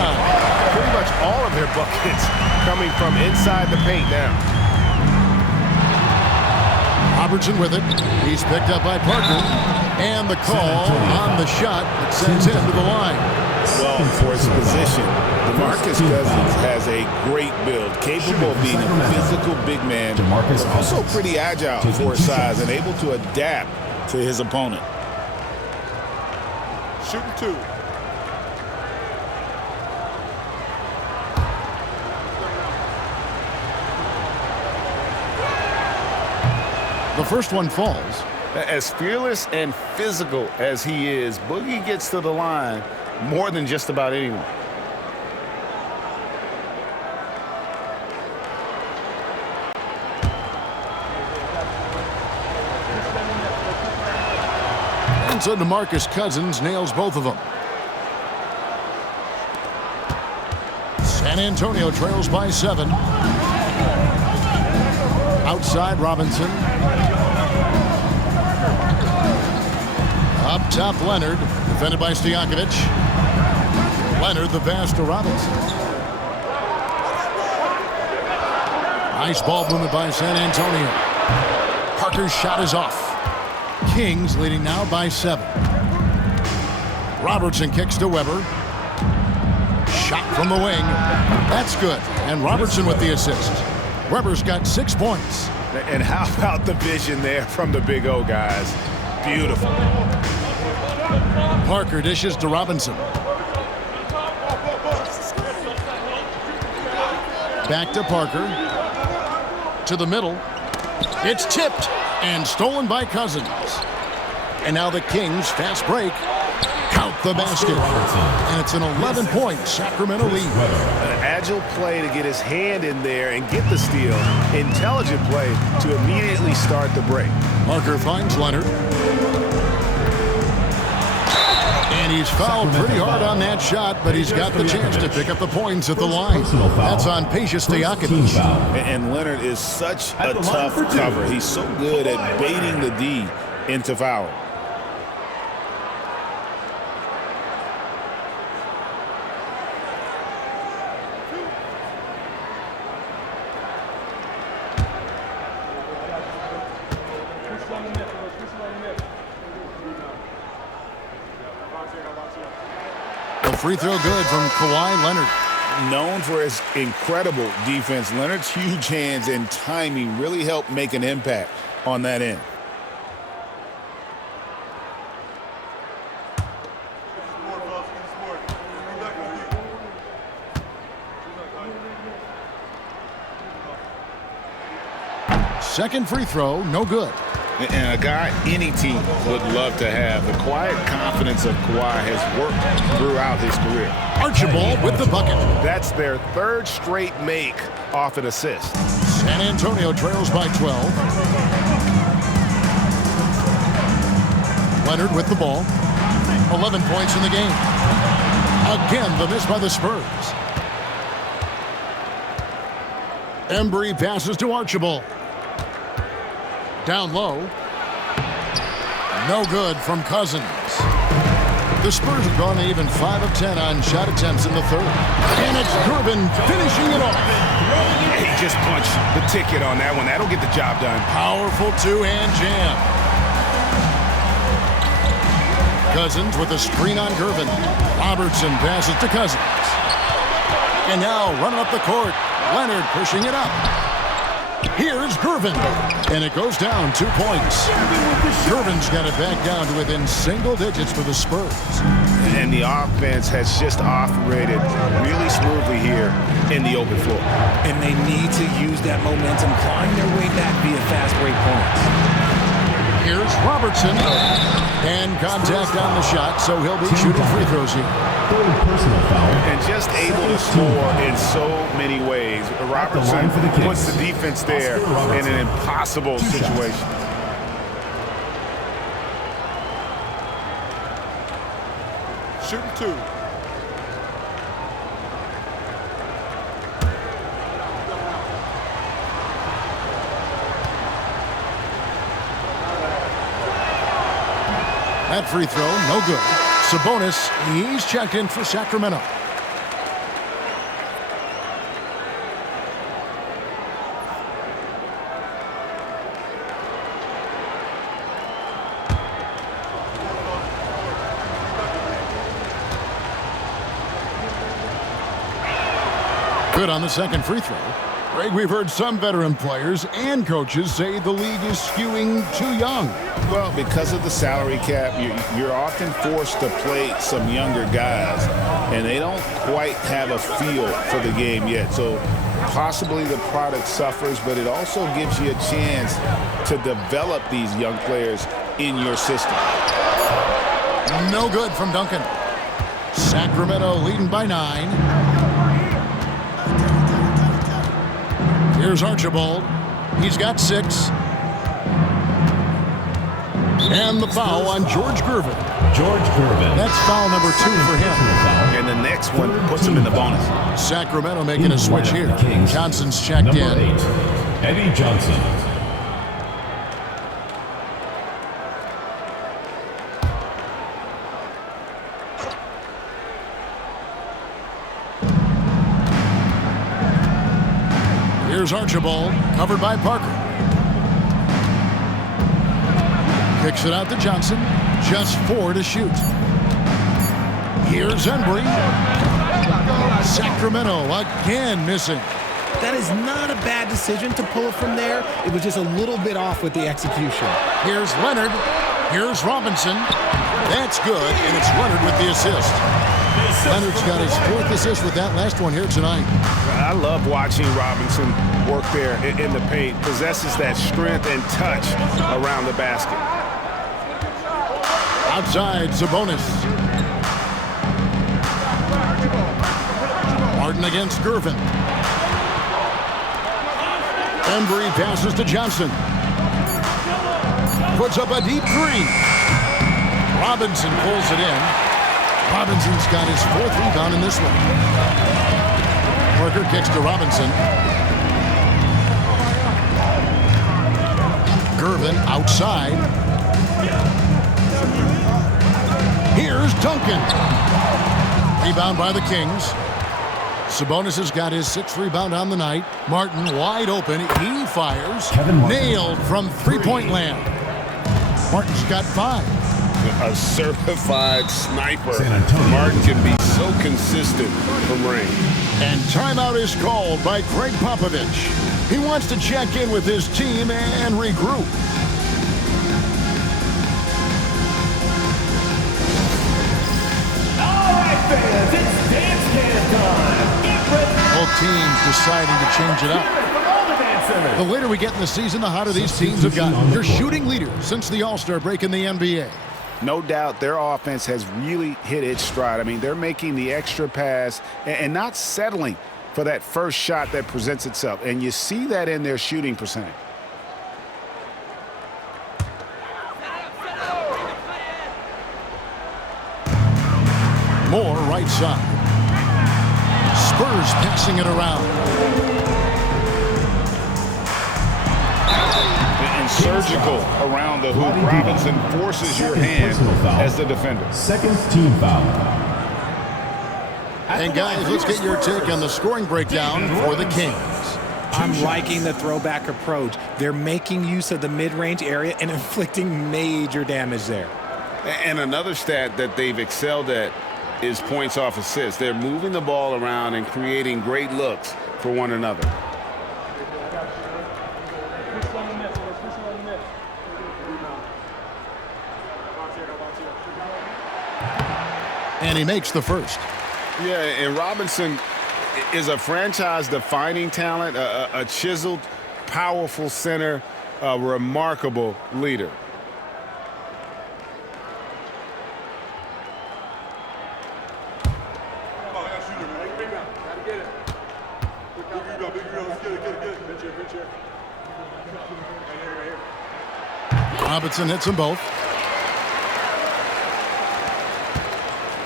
Pretty much all of their buckets coming from inside the paint now. Robertson with it. He's picked up by Parker. And the call on the shot that sends him to the line. Well, for his position, DeMarcus Cousins has a great build, capable of being a physical big man, but also pretty agile for his size and able to adapt to his opponent. Shooting 2. The first one falls. As fearless and physical as he is, Boogie gets to the line more than just about anyone. And so DeMarcus Cousins nails both of them. San Antonio trails by 7. Outside Robinson. Up top, Leonard, defended by Stojakovic. Leonard, the pass to Robinson. Nice ball movement by San Antonio. Parker's shot is off. Kings leading now by 7. Robertson kicks to Weber. Shot from the wing. That's good. And Robertson with the assist. Weber's got 6 points. And how about the vision there from the Big O, guys? Beautiful. Parker dishes to Robinson. Back to Parker. To the middle. It's tipped and stolen by Cousins. And now the Kings fast break. Count the basket. And it's an 11-point Sacramento lead. An agile play to get his hand in there and get the steal. Intelligent play to immediately start the break. Parker finds Leonard. And he's fouled pretty hard on that shot, but he's got the chance to pick up the points at the line. That's on Peja Stojakovic. And Leonard is such a tough cover. He's so good at baiting the D into fouling. Free throw good from Kawhi Leonard. Known for his incredible defense, Leonard's huge hands and timing really help make an impact on that end. Second free throw, no good. And a guy any team would love to have. The quiet confidence of Kawhi has worked throughout his career. Archibald with the bucket. That's their 3rd straight make off an assist. San Antonio trails by 12. Leonard with the ball. 11 points in the game. Again, the miss by the Spurs. Embry passes to Archibald. Down low. No good from Cousins. The Spurs have gone even 5 of 10 on shot attempts in the 3rd. And it's Durbin finishing it off. He just punched the ticket on that one. That'll get the job done. Powerful 2-hand jam. Cousins with a screen on Gervin. Robertson passes to Cousins. And now running up the court. Leonard pushing it up. Here's Gervin. And it goes down 2 points. Gervin's got it back down to within single digits for the Spurs. And the offense has just operated really smoothly here in the open floor. And they need to use that momentum, climb their way back via fast break points. Here's Robertson. And contact on the shot, so he'll be shooting free throws here. Personal foul. And just able to score in so many ways. Robertson puts the defense there in an impossible situation. Shooting 2. That free throw, no good. Sabonis, he's checked in for Sacramento. Good on the second free throw. Greg, we've heard some veteran players and coaches say the league is skewing too young. Well, because of the salary cap, you're often forced to play some younger guys, and they don't quite have a feel for the game yet. So possibly the product suffers, but it also gives you a chance to develop these young players in your system. No good from Duncan. Sacramento leading by 9. Here's Archibald. He's got 6. And the foul on George Gervin. George Gervin. That's foul number 2 for him. And the next one puts him in the bonus. Sacramento making a switch here. Johnson's checked Number in. 8, Eddie Johnson. Here's Archibald, covered by Parker. Kicks it out to Johnson. Just 4 to shoot. Here's Embry. Sacramento again missing. That is not a bad decision to pull it from there. It was just a little bit off with the execution. Here's Leonard. Here's Robinson. That's good, and it's Leonard with the assist. Leonard's got his 4th assist with that last one here tonight. I love watching Robinson work there in the paint. Possesses that strength and touch around the basket. Outside, Sabonis. Martin against Gervin. Embry passes to Johnson. Puts up a deep 3. Robinson pulls it in. Robinson's got his 4th rebound in this one. Parker kicks to Robinson. Gervin outside. Here's Duncan. Rebound by the Kings. Sabonis has got his 6th rebound on the night. Martin wide open. He fires. Nailed from three-point land. Martin's got 5. A certified sniper. Martin can be so consistent from range. And timeout is called by Greg Popovich. He wants to check in with his team and regroup. All right, fans, it's dance can time. Get ready. Both teams deciding to change it up. The later we get in the season, the hotter these teams have gotten. They're shooting leaders since the All-Star break in the NBA. No doubt their offense has really hit its stride. I mean, they're making the extra pass and not settling for that first shot that presents itself. And you see that in their shooting percentage. Moore right side. Spurs passing it around. And surgical around the hoop. Robinson forces your hand as the defender. 2nd team foul. And guys, let's get your take on the scoring breakdown for the Kings. I'm liking the throwback approach. They're making use of the mid-range area and inflicting major damage there. And another stat that they've excelled at is points off assists. They're moving the ball around and creating great looks for one another. And he makes the first. Yeah, and Robinson is a franchise-defining talent, a chiseled, powerful center, a remarkable leader. Robinson hits them both.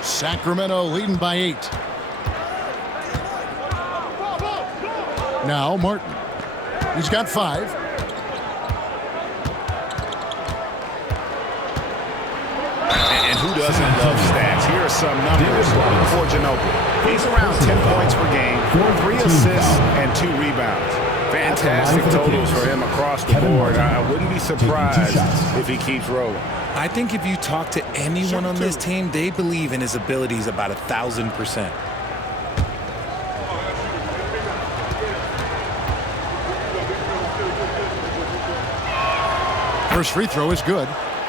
Sacramento leading by 8. Now Martin. He's got 5. And who doesn't love stats? are some numbers for Ginobili. He's around 10 points per game, 3 assists, and 2 rebounds. Fantastic totals for him across the board. I wouldn't be surprised if he keeps rolling. I think if you talk to anyone on this team, they believe in his abilities about 1,000%. First free throw is good.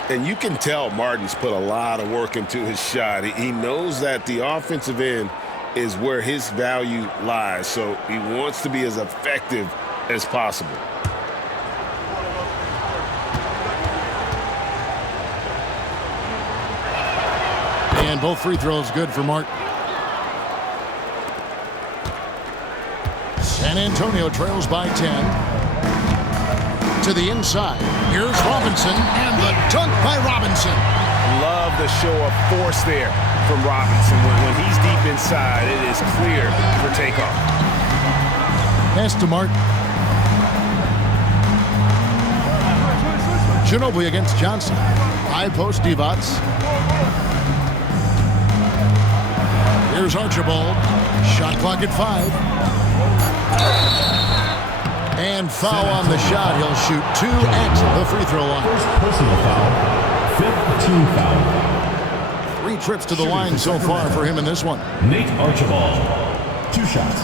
And you can tell Martin's put a lot of work into his shot. He knows that the offensive end is where his value lies, so he wants to be as effective as possible. And both free throws good for Martin. San Antonio trails by 10. To the inside. Here's Robinson, and the dunk by Robinson. Love the show of force there from Robinson. When he's deep inside, it is clear for takeoff. Pass to Martin. Ginobili against Johnson. High post Divac. Here's Archibald. Shot clock at 5. And foul on the shot. He'll shoot 2 at the free throw line. First personal foul, 5th team foul. 3 trips to the line so far for him in this one. Nate Archibald, 2 shots.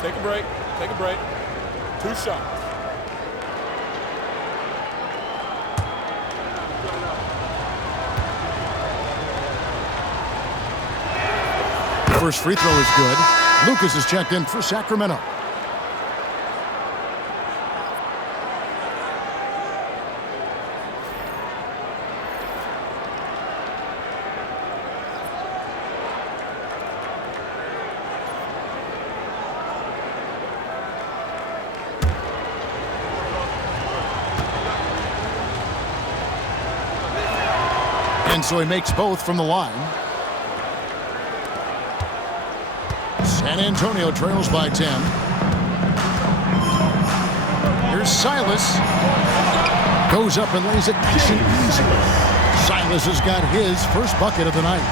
Take a break. Take a break. 2 shots. First free throw is good. Lucas is checked in for Sacramento. And so he makes both from the line. San Antonio trails by 10. Here's Silas. Goes up and lays it nice and easy. Silas has got his first bucket of the night.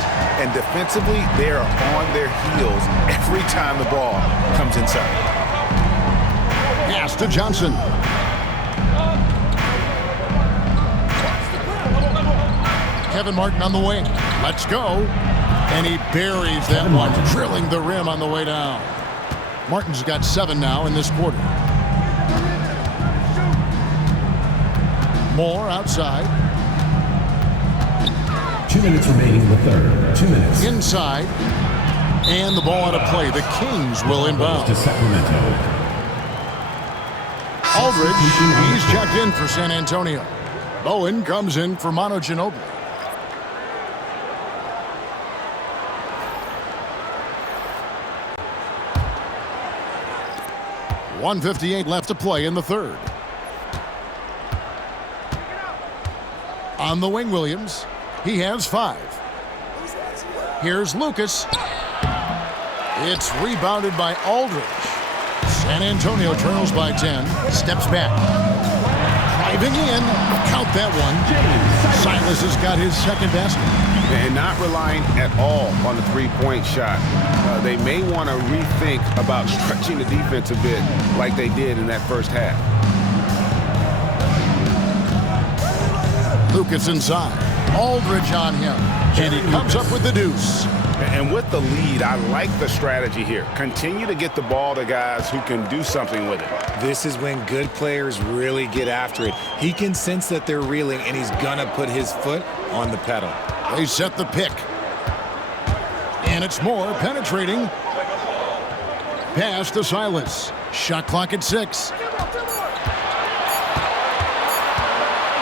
And defensively, they are on their heels every time the ball comes inside. Pass to Johnson. Kevin Martin on the wing. Let's go. And he buries that one, drilling the rim on the way down. Martin's got 7 now in this quarter. Moore outside. 2 minutes remaining in the third. 2 minutes. Inside. And the ball out of play. The Kings will inbound. To Sacramento. Aldridge, he's checked in for San Antonio. Bowen comes in for Manu Ginobili. 1:58 left to play in the third. On the wing, Williams. He has 5. Here's Lucas. It's rebounded by Aldridge. San Antonio trails by 10. Steps back. Driving in. Count that one. Silas has got his second basket. And not relying at all on the three-point shot. They may want to rethink about stretching the defense a bit like they did in that first half. Lucas inside. Aldridge on him. And he comes up with the deuce. And with the lead, I like the strategy here. Continue to get the ball to guys who can do something with it. This is when good players really get after it. He can sense that they're reeling, and he's going to put his foot on the pedal. They set the pick. And it's Moore penetrating. Pass to Silas. Shot clock at 6.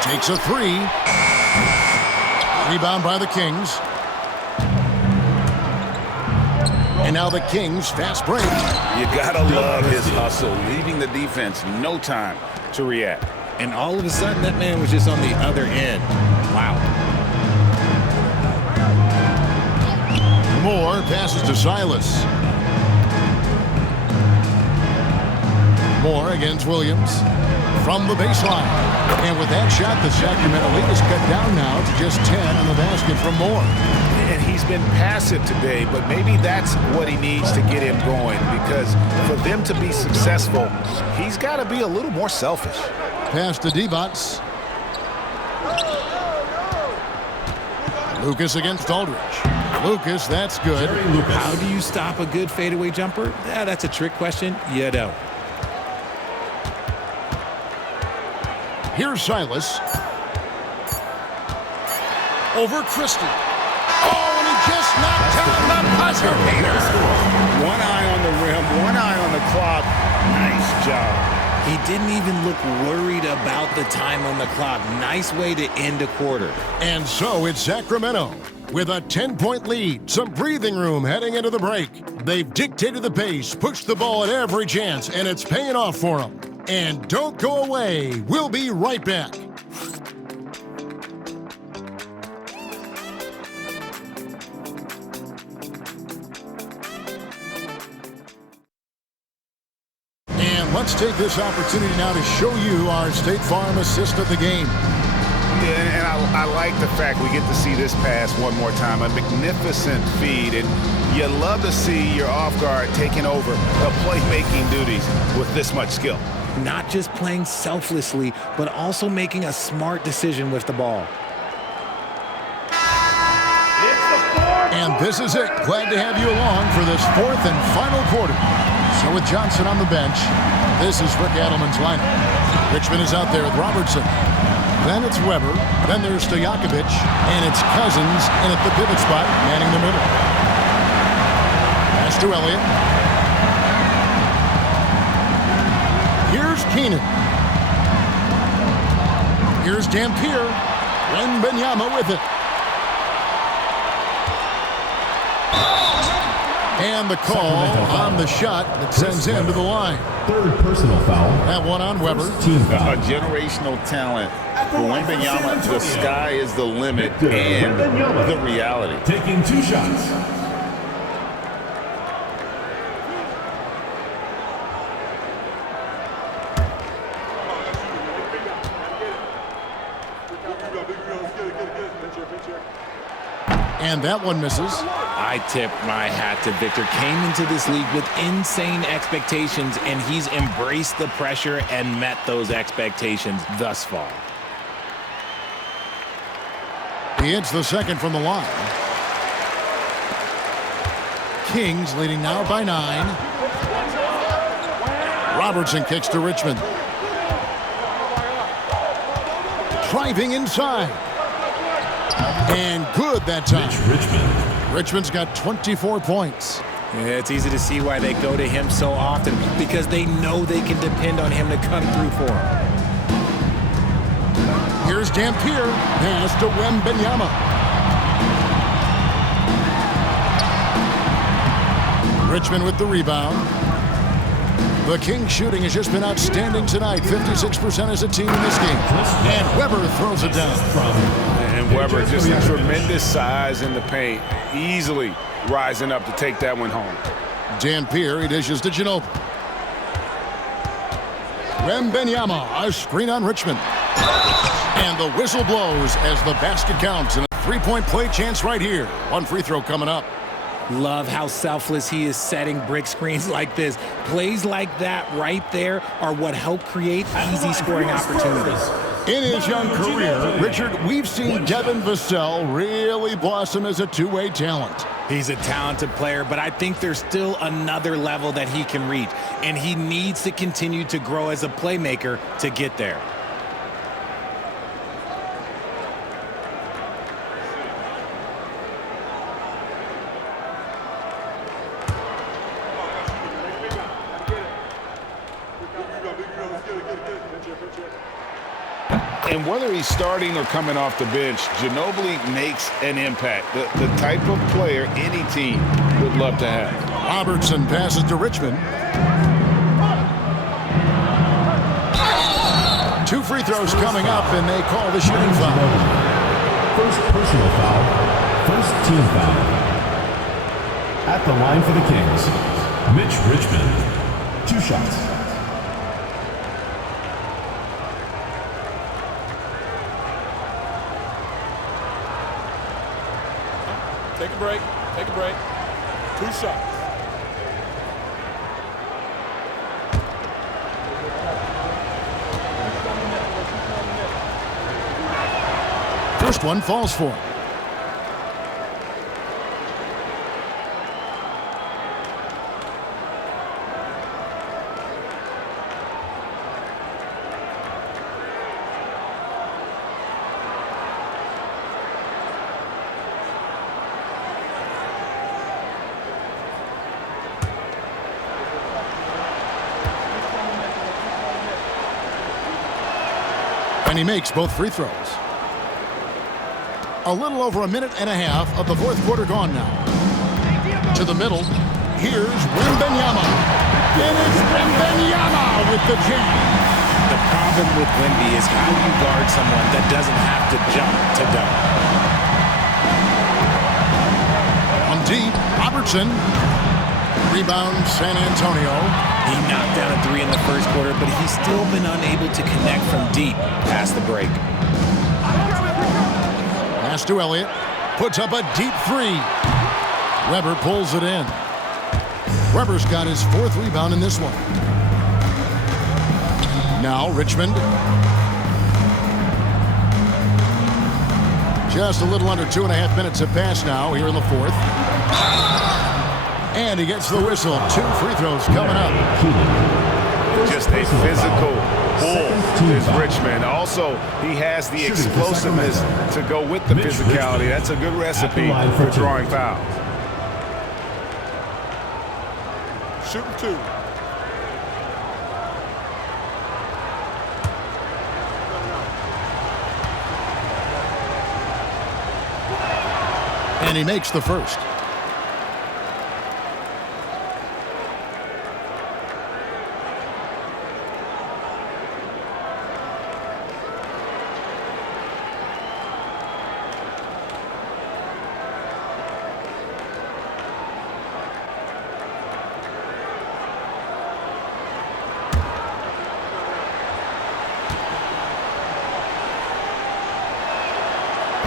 Takes a 3. Rebound by the Kings. And now the Kings fast break. You gotta love his hustle, leaving the defense no time to react. And all of a sudden, that man was just on the other end. Wow. Moore passes to Silas. Moore against Williams from the baseline. And with that shot, the Sacramento lead is cut down now to just 10 on the basket from Moore. And he's been passive today, but maybe that's what he needs to get him going, because for them to be successful, he's got to be a little more selfish. Pass to Divac. Lucas against Aldridge. Lucas, that's good. How do you stop a good fadeaway jumper? Yeah, that's a trick question. You don't. Here's Silas. Over Christie. Oh, and he just knocked down the buzzer beater. One eye on the rim, one eye on the clock. Nice job. He didn't even look worried about the time on the clock. Nice way to end a quarter. And so it's Sacramento with a 10-point lead. Some breathing room heading into the break. They've dictated the pace, pushed the ball at every chance, and it's paying off for them. And don't go away. We'll be right back. And let's take this opportunity now to show you our State Farm assist of the game. Yeah, and I like the fact we get to see this pass one more time. A magnificent feed, and you love to see your off guard taking over the playmaking duties with this much skill. Not just playing selflessly, but also making a smart decision with the ball. And this is it. Glad to have you along for this fourth and final quarter. So with Johnson on the bench, this is Rick Adelman's lineup. Richmond is out there with Robertson. Then it's Weber. Then there's Stojakovic. And it's Cousins in at the pivot spot, manning the middle. Pass to Elliott. Here's Keenan. Here's Dampier. Wembanyama with it. And the call on the shot that sends him to the line. Third personal foul. That one on Weber. Team foul. A generational talent. For Wembanyama, the sky is the limit and the reality. Taking 2 shots. And that one misses. I tip my hat to Victor. Came into this league with insane expectations, and he's embraced the pressure and met those expectations thus far. He hits the second from the line. Kings leading now by 9. Robertson kicks to Richmond. Driving inside. And good that time. Richmond's got 24 points. Yeah, it's easy to see why they go to him so often, because they know they can depend on him to come through for them. Here's Dampier. Pass to Wembanyama. Richmond with the rebound. The Kings shooting has just been outstanding tonight. 56% as a team in this game. And Weber throws it down. And Weber just a tremendous size in the paint. Easily rising up to take that one home. Dampier, he dishes to Ginobili. Wembanyama, a screen on Richmond. And the whistle blows as the basket counts. And a 3-point play chance right here. One free throw coming up. Love how selfless he is setting brick screens like this. Plays like that right there are what help create easy scoring opportunities. In his young career, Richard, we've seen Devin Vassell really blossom as a two-way talent. He's a talented player, but I think there's still another level that he can reach, and he needs to continue to grow as a playmaker to get there. And whether he's starting or coming off the bench, Ginobili makes an impact. The type of player any team would love to have. Robertson passes to Richmond. 2 free throws coming up, and they call the shooting foul. First personal foul. First team foul. At the line for the Kings, Mitch Richmond. 2 shots. Take a break. Take a break. 2 shots. First one falls for him. And he makes both free throws. A little over a minute and a half of the fourth quarter gone now. To the middle. Here's Wembanyama. And it's Wembanyama with the jam. The problem with Wemby is how you guard someone that doesn't have to jump to dunk. On deep, Robertson. Rebound, San Antonio. He knocked down a 3 in the first quarter, but he's still been unable to connect from deep past the break. Pass to Elliott. Puts up a deep 3. Weber pulls it in. Weber's got his 4th rebound in this one. Now Richmond. Just a little under 2.5 minutes have passed now here in the 4th. And he gets the whistle. 2 free throws coming up. Just a physical bull is Richmond. Also, he has the explosiveness to go with the physicality. That's a good recipe for drawing fouls. Shooting 2. And he makes the first.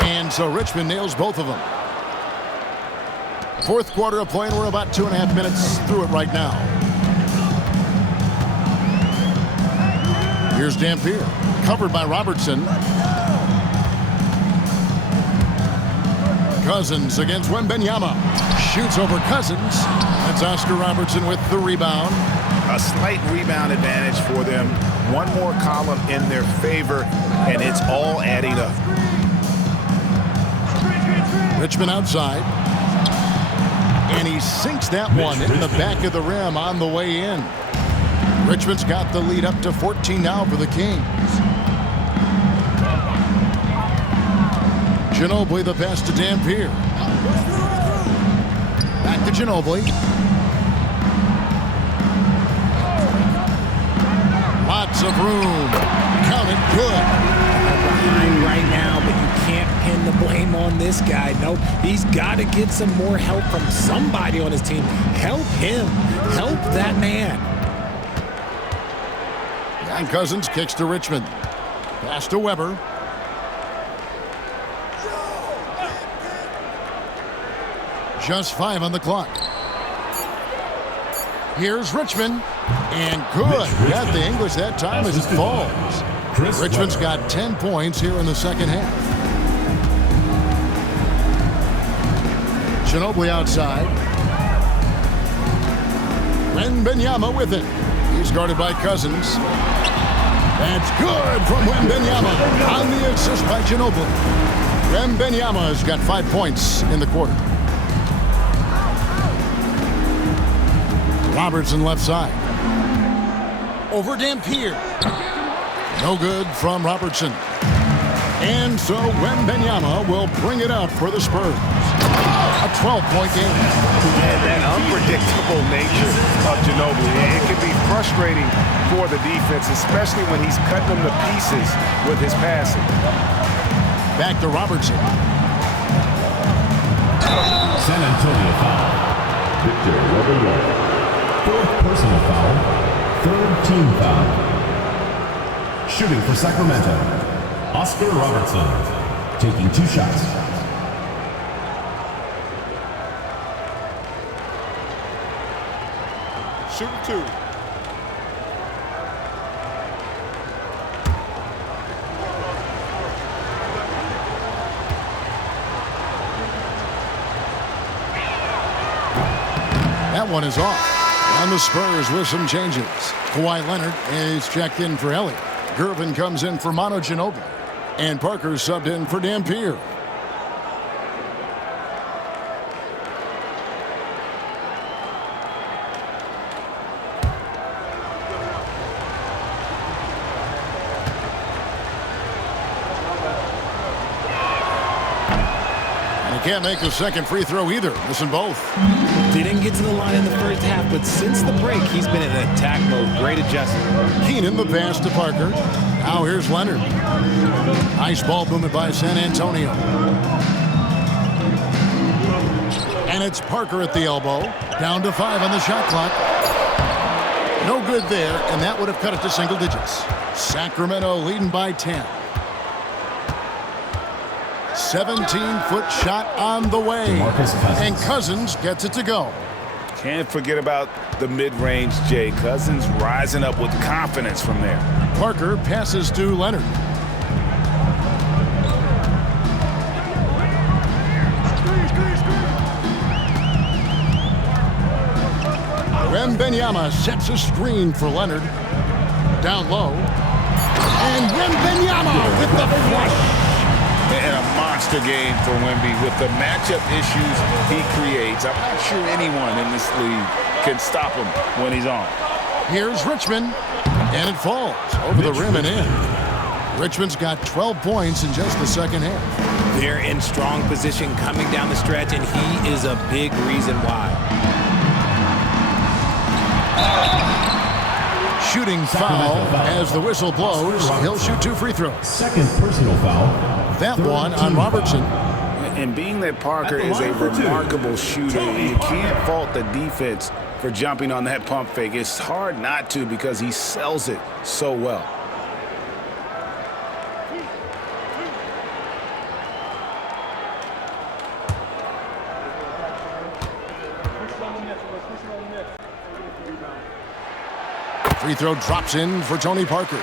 And so Richmond nails both of them. Fourth quarter of play, and we're about 2.5 minutes through it right now. Here's Dampier, covered by Robertson. Cousins against Wembanyama. Shoots over Cousins. That's Oscar Robertson with the rebound. A slight rebound advantage for them. One more column in their favor, and it's all adding up. Richmond outside. And he sinks that one in the back of the rim on the way in. Richmond's got the lead up to 14 now for the Kings. Ginobili the pass to Dampier. Back to Ginobili. Lots of room. Count it, good. Behind right now, but you can't pin the blame on this guy. Nope, he's got to get some more help from somebody on his team. Help him. Help that man. And Cousins kicks to Richmond. Pass to Weber. Just 5 on the clock. Here's Richmond. And good. Got the English that time as it falls. Richmond's got 10 points here in the second half. Ginobili outside. Wembanyama with it. He's guarded by Cousins. That's good from Wembanyama on the assist by Ginobili. Wembanyama's got 5 points in the quarter. Robertson left side. Over Dampier. No good from Robertson. And so Wembanyama will bring it up for the Spurs. A 12-point game. And that unpredictable nature of Ginobili, it can be frustrating for the defense, especially when he's cutting them to pieces with his passing. Back to Robertson. San Antonio foul. Victor Weber. Fourth personal foul. Third team foul. Shooting for Sacramento, Oscar Robertson, taking 2 shots. Shooting 2. That one is off. And the Spurs with some changes. Kawhi Leonard is checked in for Elliott. Gervin comes in for Manu Ginobili. And Parker subbed in for Dampier. Can't make the second free throw either. Missing both. Didn't get to the line in the first half, but since the break, he's been in attack mode. Great adjustment. Keenan the pass to Parker. Now here's Leonard. Nice ball movement by San Antonio. And it's Parker at the elbow. Down to 5 on the shot clock. No good there, and that would have cut it to single digits. Sacramento leading by 10. 17-foot shot on the way. And Cousins gets it to go. Can't forget about the mid-range, Jay. Cousins rising up with confidence from there. Parker passes to Leonard. Wembanyama sets a screen for Leonard. Down low. And Wembanyama with the flush. And a monster game for Wemby with the matchup issues he creates. I'm not sure anyone in this league can stop him when he's on. Here's Richmond, and it falls over the rim and in. Richmond's got 12 points in just the second half. They're in strong position coming down the stretch, and he is a big reason why. Shooting foul as the whistle blows. He'll shoot 2 free throws. Second personal foul. That one on Robertson. And being that Parker is a remarkable shooter, you can't fault the defense for jumping on that pump fake. It's hard not to because he sells it so well. Free throw drops in for Tony Parker.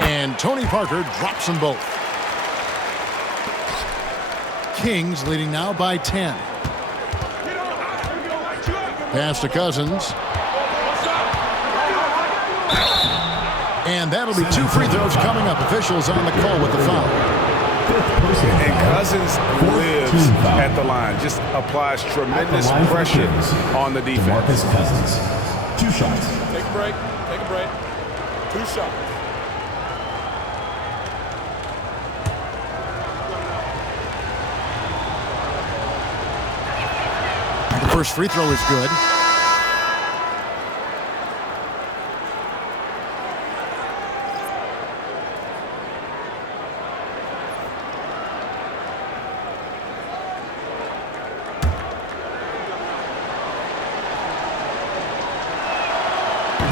And Tony Parker drops them both. Kings leading now by 10. Pass to Cousins. And that'll be 2 free throws coming up. Officials on the call with the foul. And Cousins lives at the line. Just applies tremendous pressure on the defense. Marcus Cousins. 2 shots. Take a break. Take a break. 2 shots. The first free throw is good.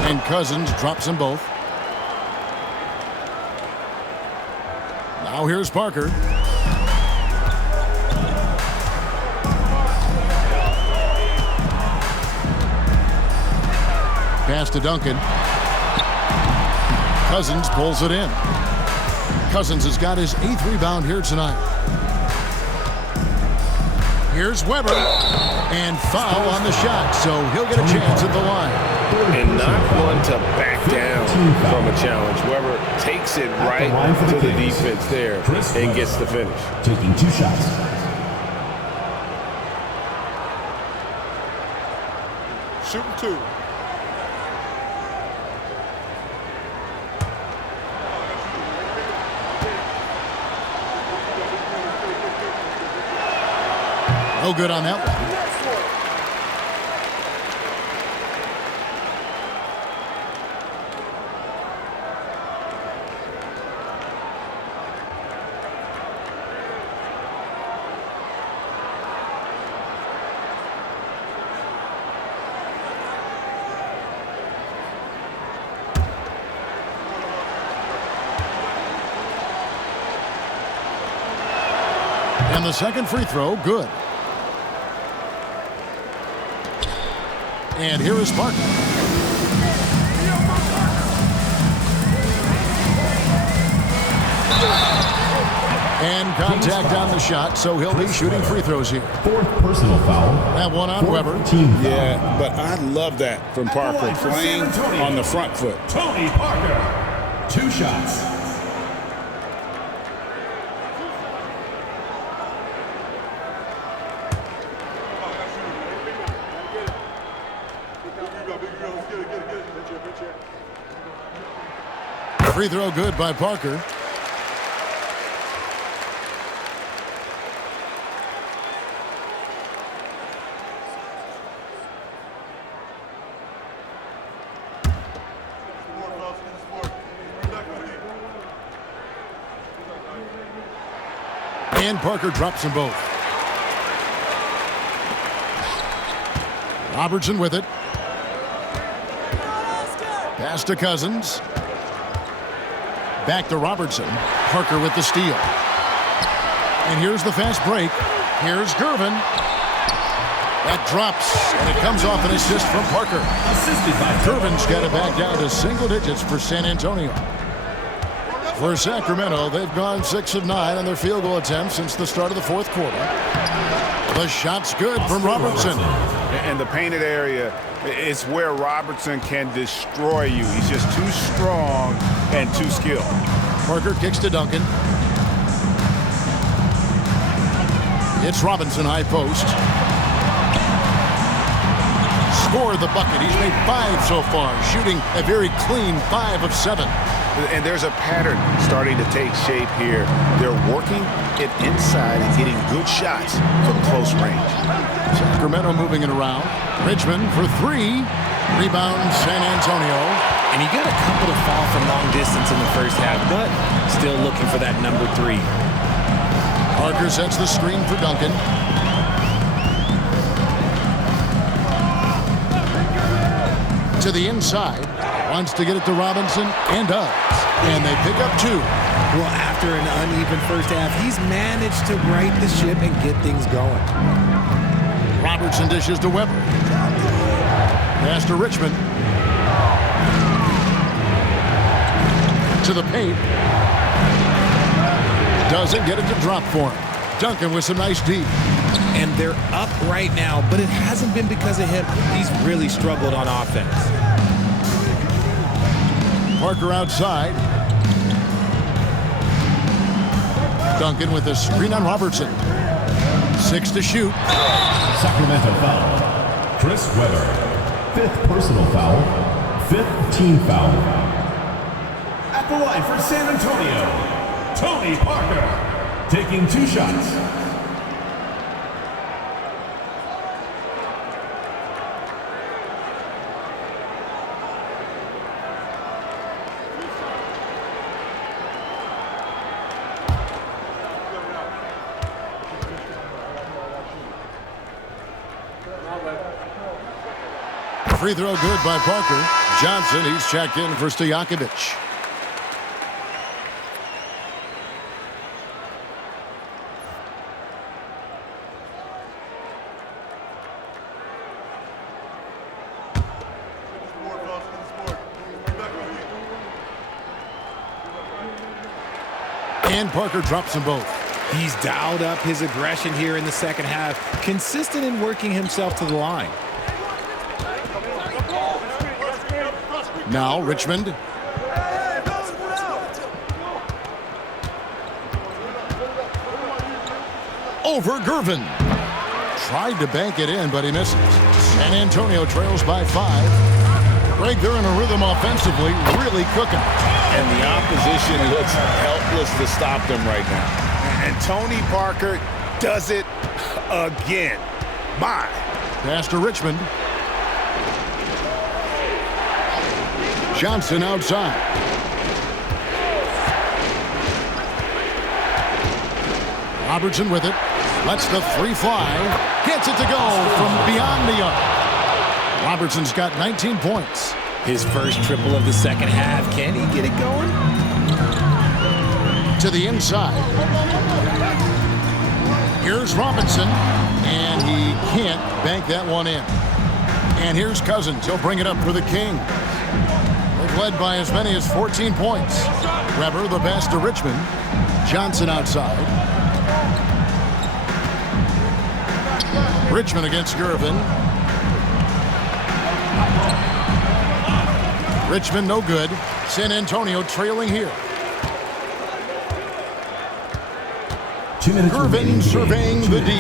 And Cousins drops them both. Now here's Parker. Pass to Duncan. Cousins pulls it in. Cousins has got his 8th rebound here tonight. Here's Weber. And foul on the shot, so he'll get a chance at the line. And not one to back down from a challenge. Weber takes it right to the defense there and gets the finish. Taking 2 shots. Shooting 2. No good on that one. And the second free throw, good. And here is Parker. And contact on the shot, so he'll be shooting free throws here. Fourth personal foul. That one on Weber. Yeah, but I love that from Parker, playing on the front foot. Tony Parker. 2 shots. Free throw good by Parker. And Parker drops them both. Robertson with it. Pass to Cousins. Back to Robertson. Parker with the steal. And here's the fast break. Here's Gervin. That drops, and it comes off an assist from Parker. Gervin's got it back down to single digits for San Antonio. For Sacramento, they've gone 6 of 9 on their field goal attempts since the start of the fourth quarter. The shot's good from Robertson. And the painted area, it's where Robertson can destroy you. He's just too strong and too skilled. Parker kicks to Duncan. It's Robinson high post. Scored the bucket. He's made 5 so far, shooting a very clean 5 of 7. And there's a pattern starting to take shape here. They're working it inside and getting good shots from close range. Sacramento moving it around. Richmond for 3. Rebound San Antonio. And he got a couple to fall from long distance in the first half, but still looking for that number 3. Parker sets the screen for Duncan. To the inside. Wants to get it to Robinson and does. And they pick up 2. Well, after an uneven first half, he's managed to right the ship and get things going. Robertson dishes to Weber. Pass to Richmond. To the paint. Doesn't get it to drop for him. Duncan with some nice deep. And they're up right now, but it hasn't been because of him. He's really struggled on offense. Parker outside. Duncan with a screen on Robertson. 6 to shoot. Sacramento foul. Chris Weber. 5th personal foul. 5th team foul. At the line for San Antonio, Tony Parker. Taking 2 shots. Free throw good by Parker. Johnson, he's checked in for Stojakovic. And Parker drops them both. He's dialed up his aggression here in the second half, consistent in working himself to the line. Now Richmond. Over Gervin. Tried to bank it in, but he misses. San Antonio trails by 5. Greg, they're in a rhythm offensively, really cooking. And the opposition looks helpless to stop them right now. And Tony Parker does it again. My. Pass to Richmond. Johnson outside. Robertson with it. Lets the 3 fly. Gets it to go from beyond the arc. Robertson's got 19 points. His first triple of the second half. Can he get it going? To the inside. Here's Robinson, and he can't bank that one in. And here's Cousins. He'll bring it up for the Kings. They've led by as many as 14 points. Weber, the pass to Richmond. Johnson outside. Richmond against Gervin. Richmond no good. San Antonio trailing here. Gervin surveying the D.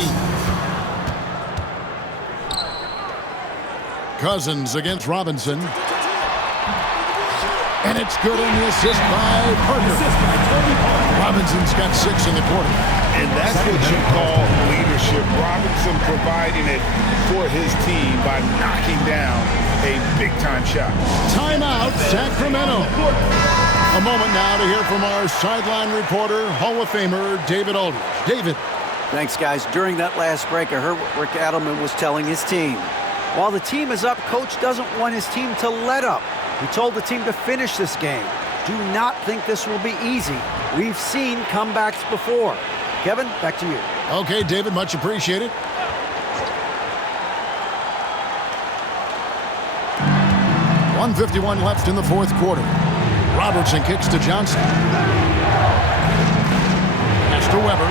Cousins against Robinson. And it's good on the assist by Parker. Robinson's got 6 in the quarter. And that's what you call leadership. Robinson providing it for his team by knocking down a big-time shot. Timeout, Sacramento. A moment now to hear from our sideline reporter, Hall of Famer David Aldridge. David. Thanks, guys. During that last break, I heard what Rick Adelman was telling his team. While the team is up, Coach doesn't want his team to let up. He told the team to finish this game. Do not think this will be easy. We've seen comebacks before. Kevin, back to you. Okay, David, much appreciated. .151 left in the fourth quarter. Robertson kicks to Johnson. Pass to Weber.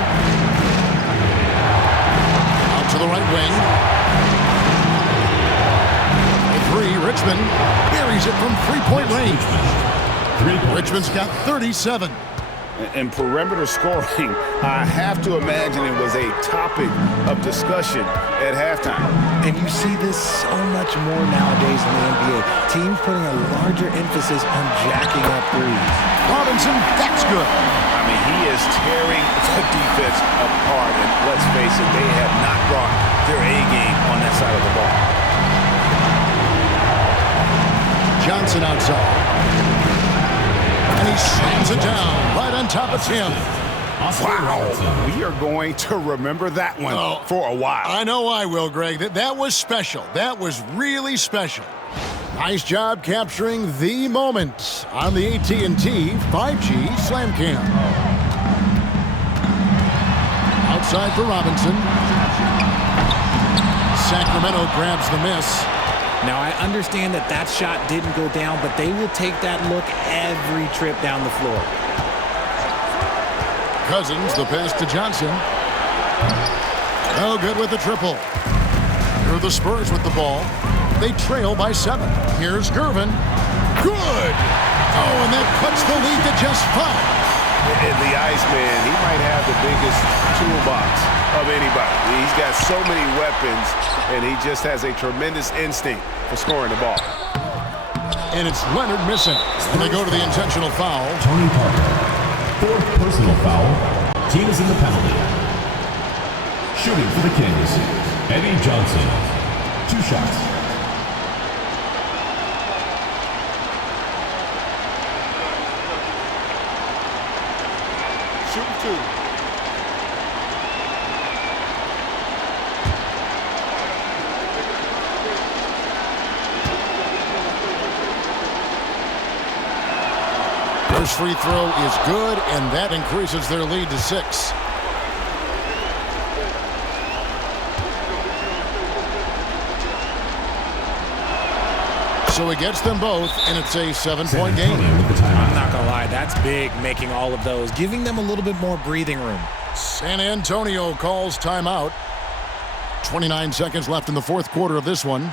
Out to the right wing. Richmond buries it from three-point range. Richmond's got 37. And perimeter scoring, I have to imagine it was a topic of discussion at halftime. And you see this so much more nowadays in the NBA. Teams putting a larger emphasis on jacking up threes. Robinson, that's good. I mean, he is tearing the defense apart. And let's face it, they have not brought their A game on that side of the ball. Johnson outside. And he slams it down right on top of Tim. Wow. We are going to remember that one for a while. I know I will, Greg. That was special. That was really special. Nice job capturing the moment on the AT&T 5G Slam Cam. Outside for Robinson. Sacramento grabs the miss. Now, I understand that that shot didn't go down, but they will take that look every trip down the floor. Cousins, the pass to Johnson. Oh, good with the triple. Here are the Spurs with the ball. They trail by 7. Here's Gervin. Good! Oh, and that cuts the lead to just 5. And the Iceman, he might have the biggest toolbox of anybody. He's got so many weapons, and he just has a tremendous instinct for scoring the ball. And it's Leonard missing. And they go to the intentional foul. Tony Parker, 4th personal foul. Team is in the penalty. Shooting for the Kings, Eddie Johnson. 2 shots. Shooting 2. First free throw is good, and that increases their lead to 6. So he gets them both, and it's a 7-point game. I'm not going to lie, that's big, making all of those, giving them a little bit more breathing room. San Antonio calls timeout. 29 seconds left in the fourth quarter of this one.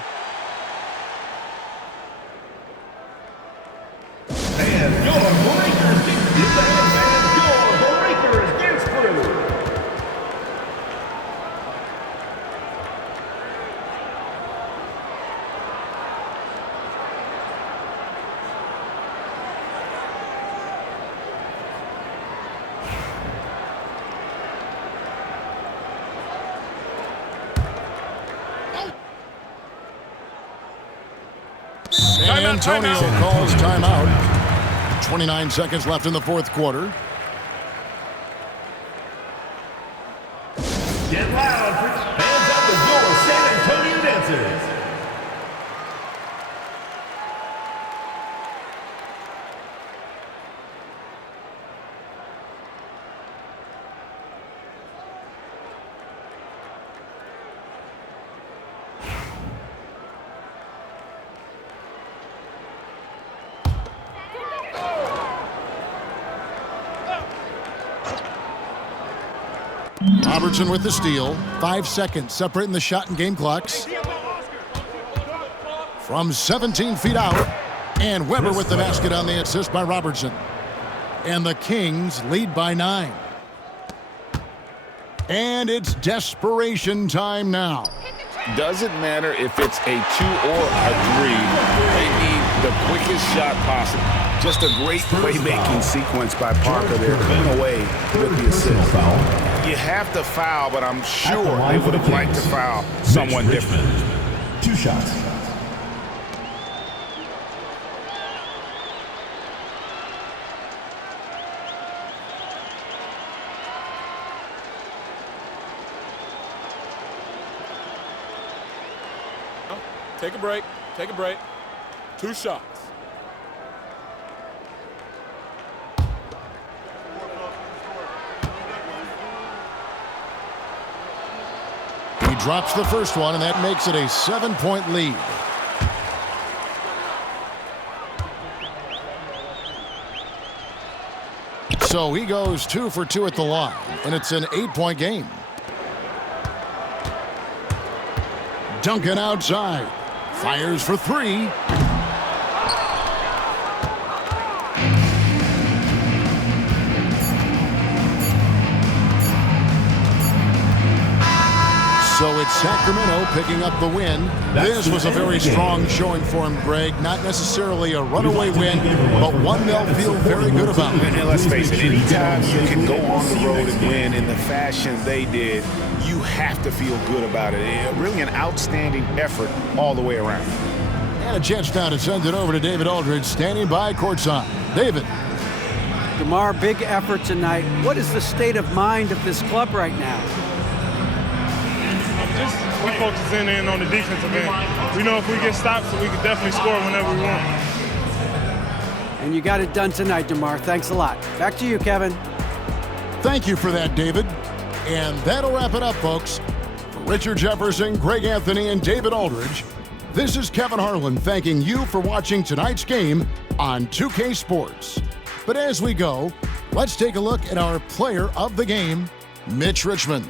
San Antonio calls timeout. 29 seconds left in the fourth quarter. Get loud. Hands up with your San Antonio dancers. Robertson with the steal. 5 seconds separating the shot and game clocks. From 17 feet out. And Weber with the basket on the assist by Robertson. And the Kings lead by 9. And it's desperation time now. Doesn't matter if it's a 2 or a 3. They need the quickest shot possible. Just a great playmaking sequence by Parker there, coming away with the assist. You have to foul, but I'm sure they would have liked to foul someone different. 2 shots. Take a break. Take a break. 2 shots. He drops the first one, and that makes it a 7-point lead. So he goes 2 for 2 at the line, and it's an 8-point game. Duncan outside. Fires for 3. So it's Sacramento picking up the win. This was a very strong showing for him, Greg. Not necessarily a runaway win, but one they'll feel very good about. And let's face it, anytime you can go on the road and win in the fashion they did, you have to feel good about it. Really an outstanding effort all the way around. And a chance now to send it over to David Aldridge, standing by courtside. David. DeMar, big effort tonight. What is the state of mind of this club right now? We focus in on the defensive end. We know if we get stops, we can definitely score whenever we want. And you got it done tonight, DeMar. Thanks a lot. Back to you, Kevin. Thank you for that, David. And that'll wrap it up, folks. For Richard Jefferson, Greg Anthony, and David Aldridge, this is Kevin Harlan thanking you for watching tonight's game on 2K Sports. But as we go, let's take a look at our player of the game, Mitch Richmond.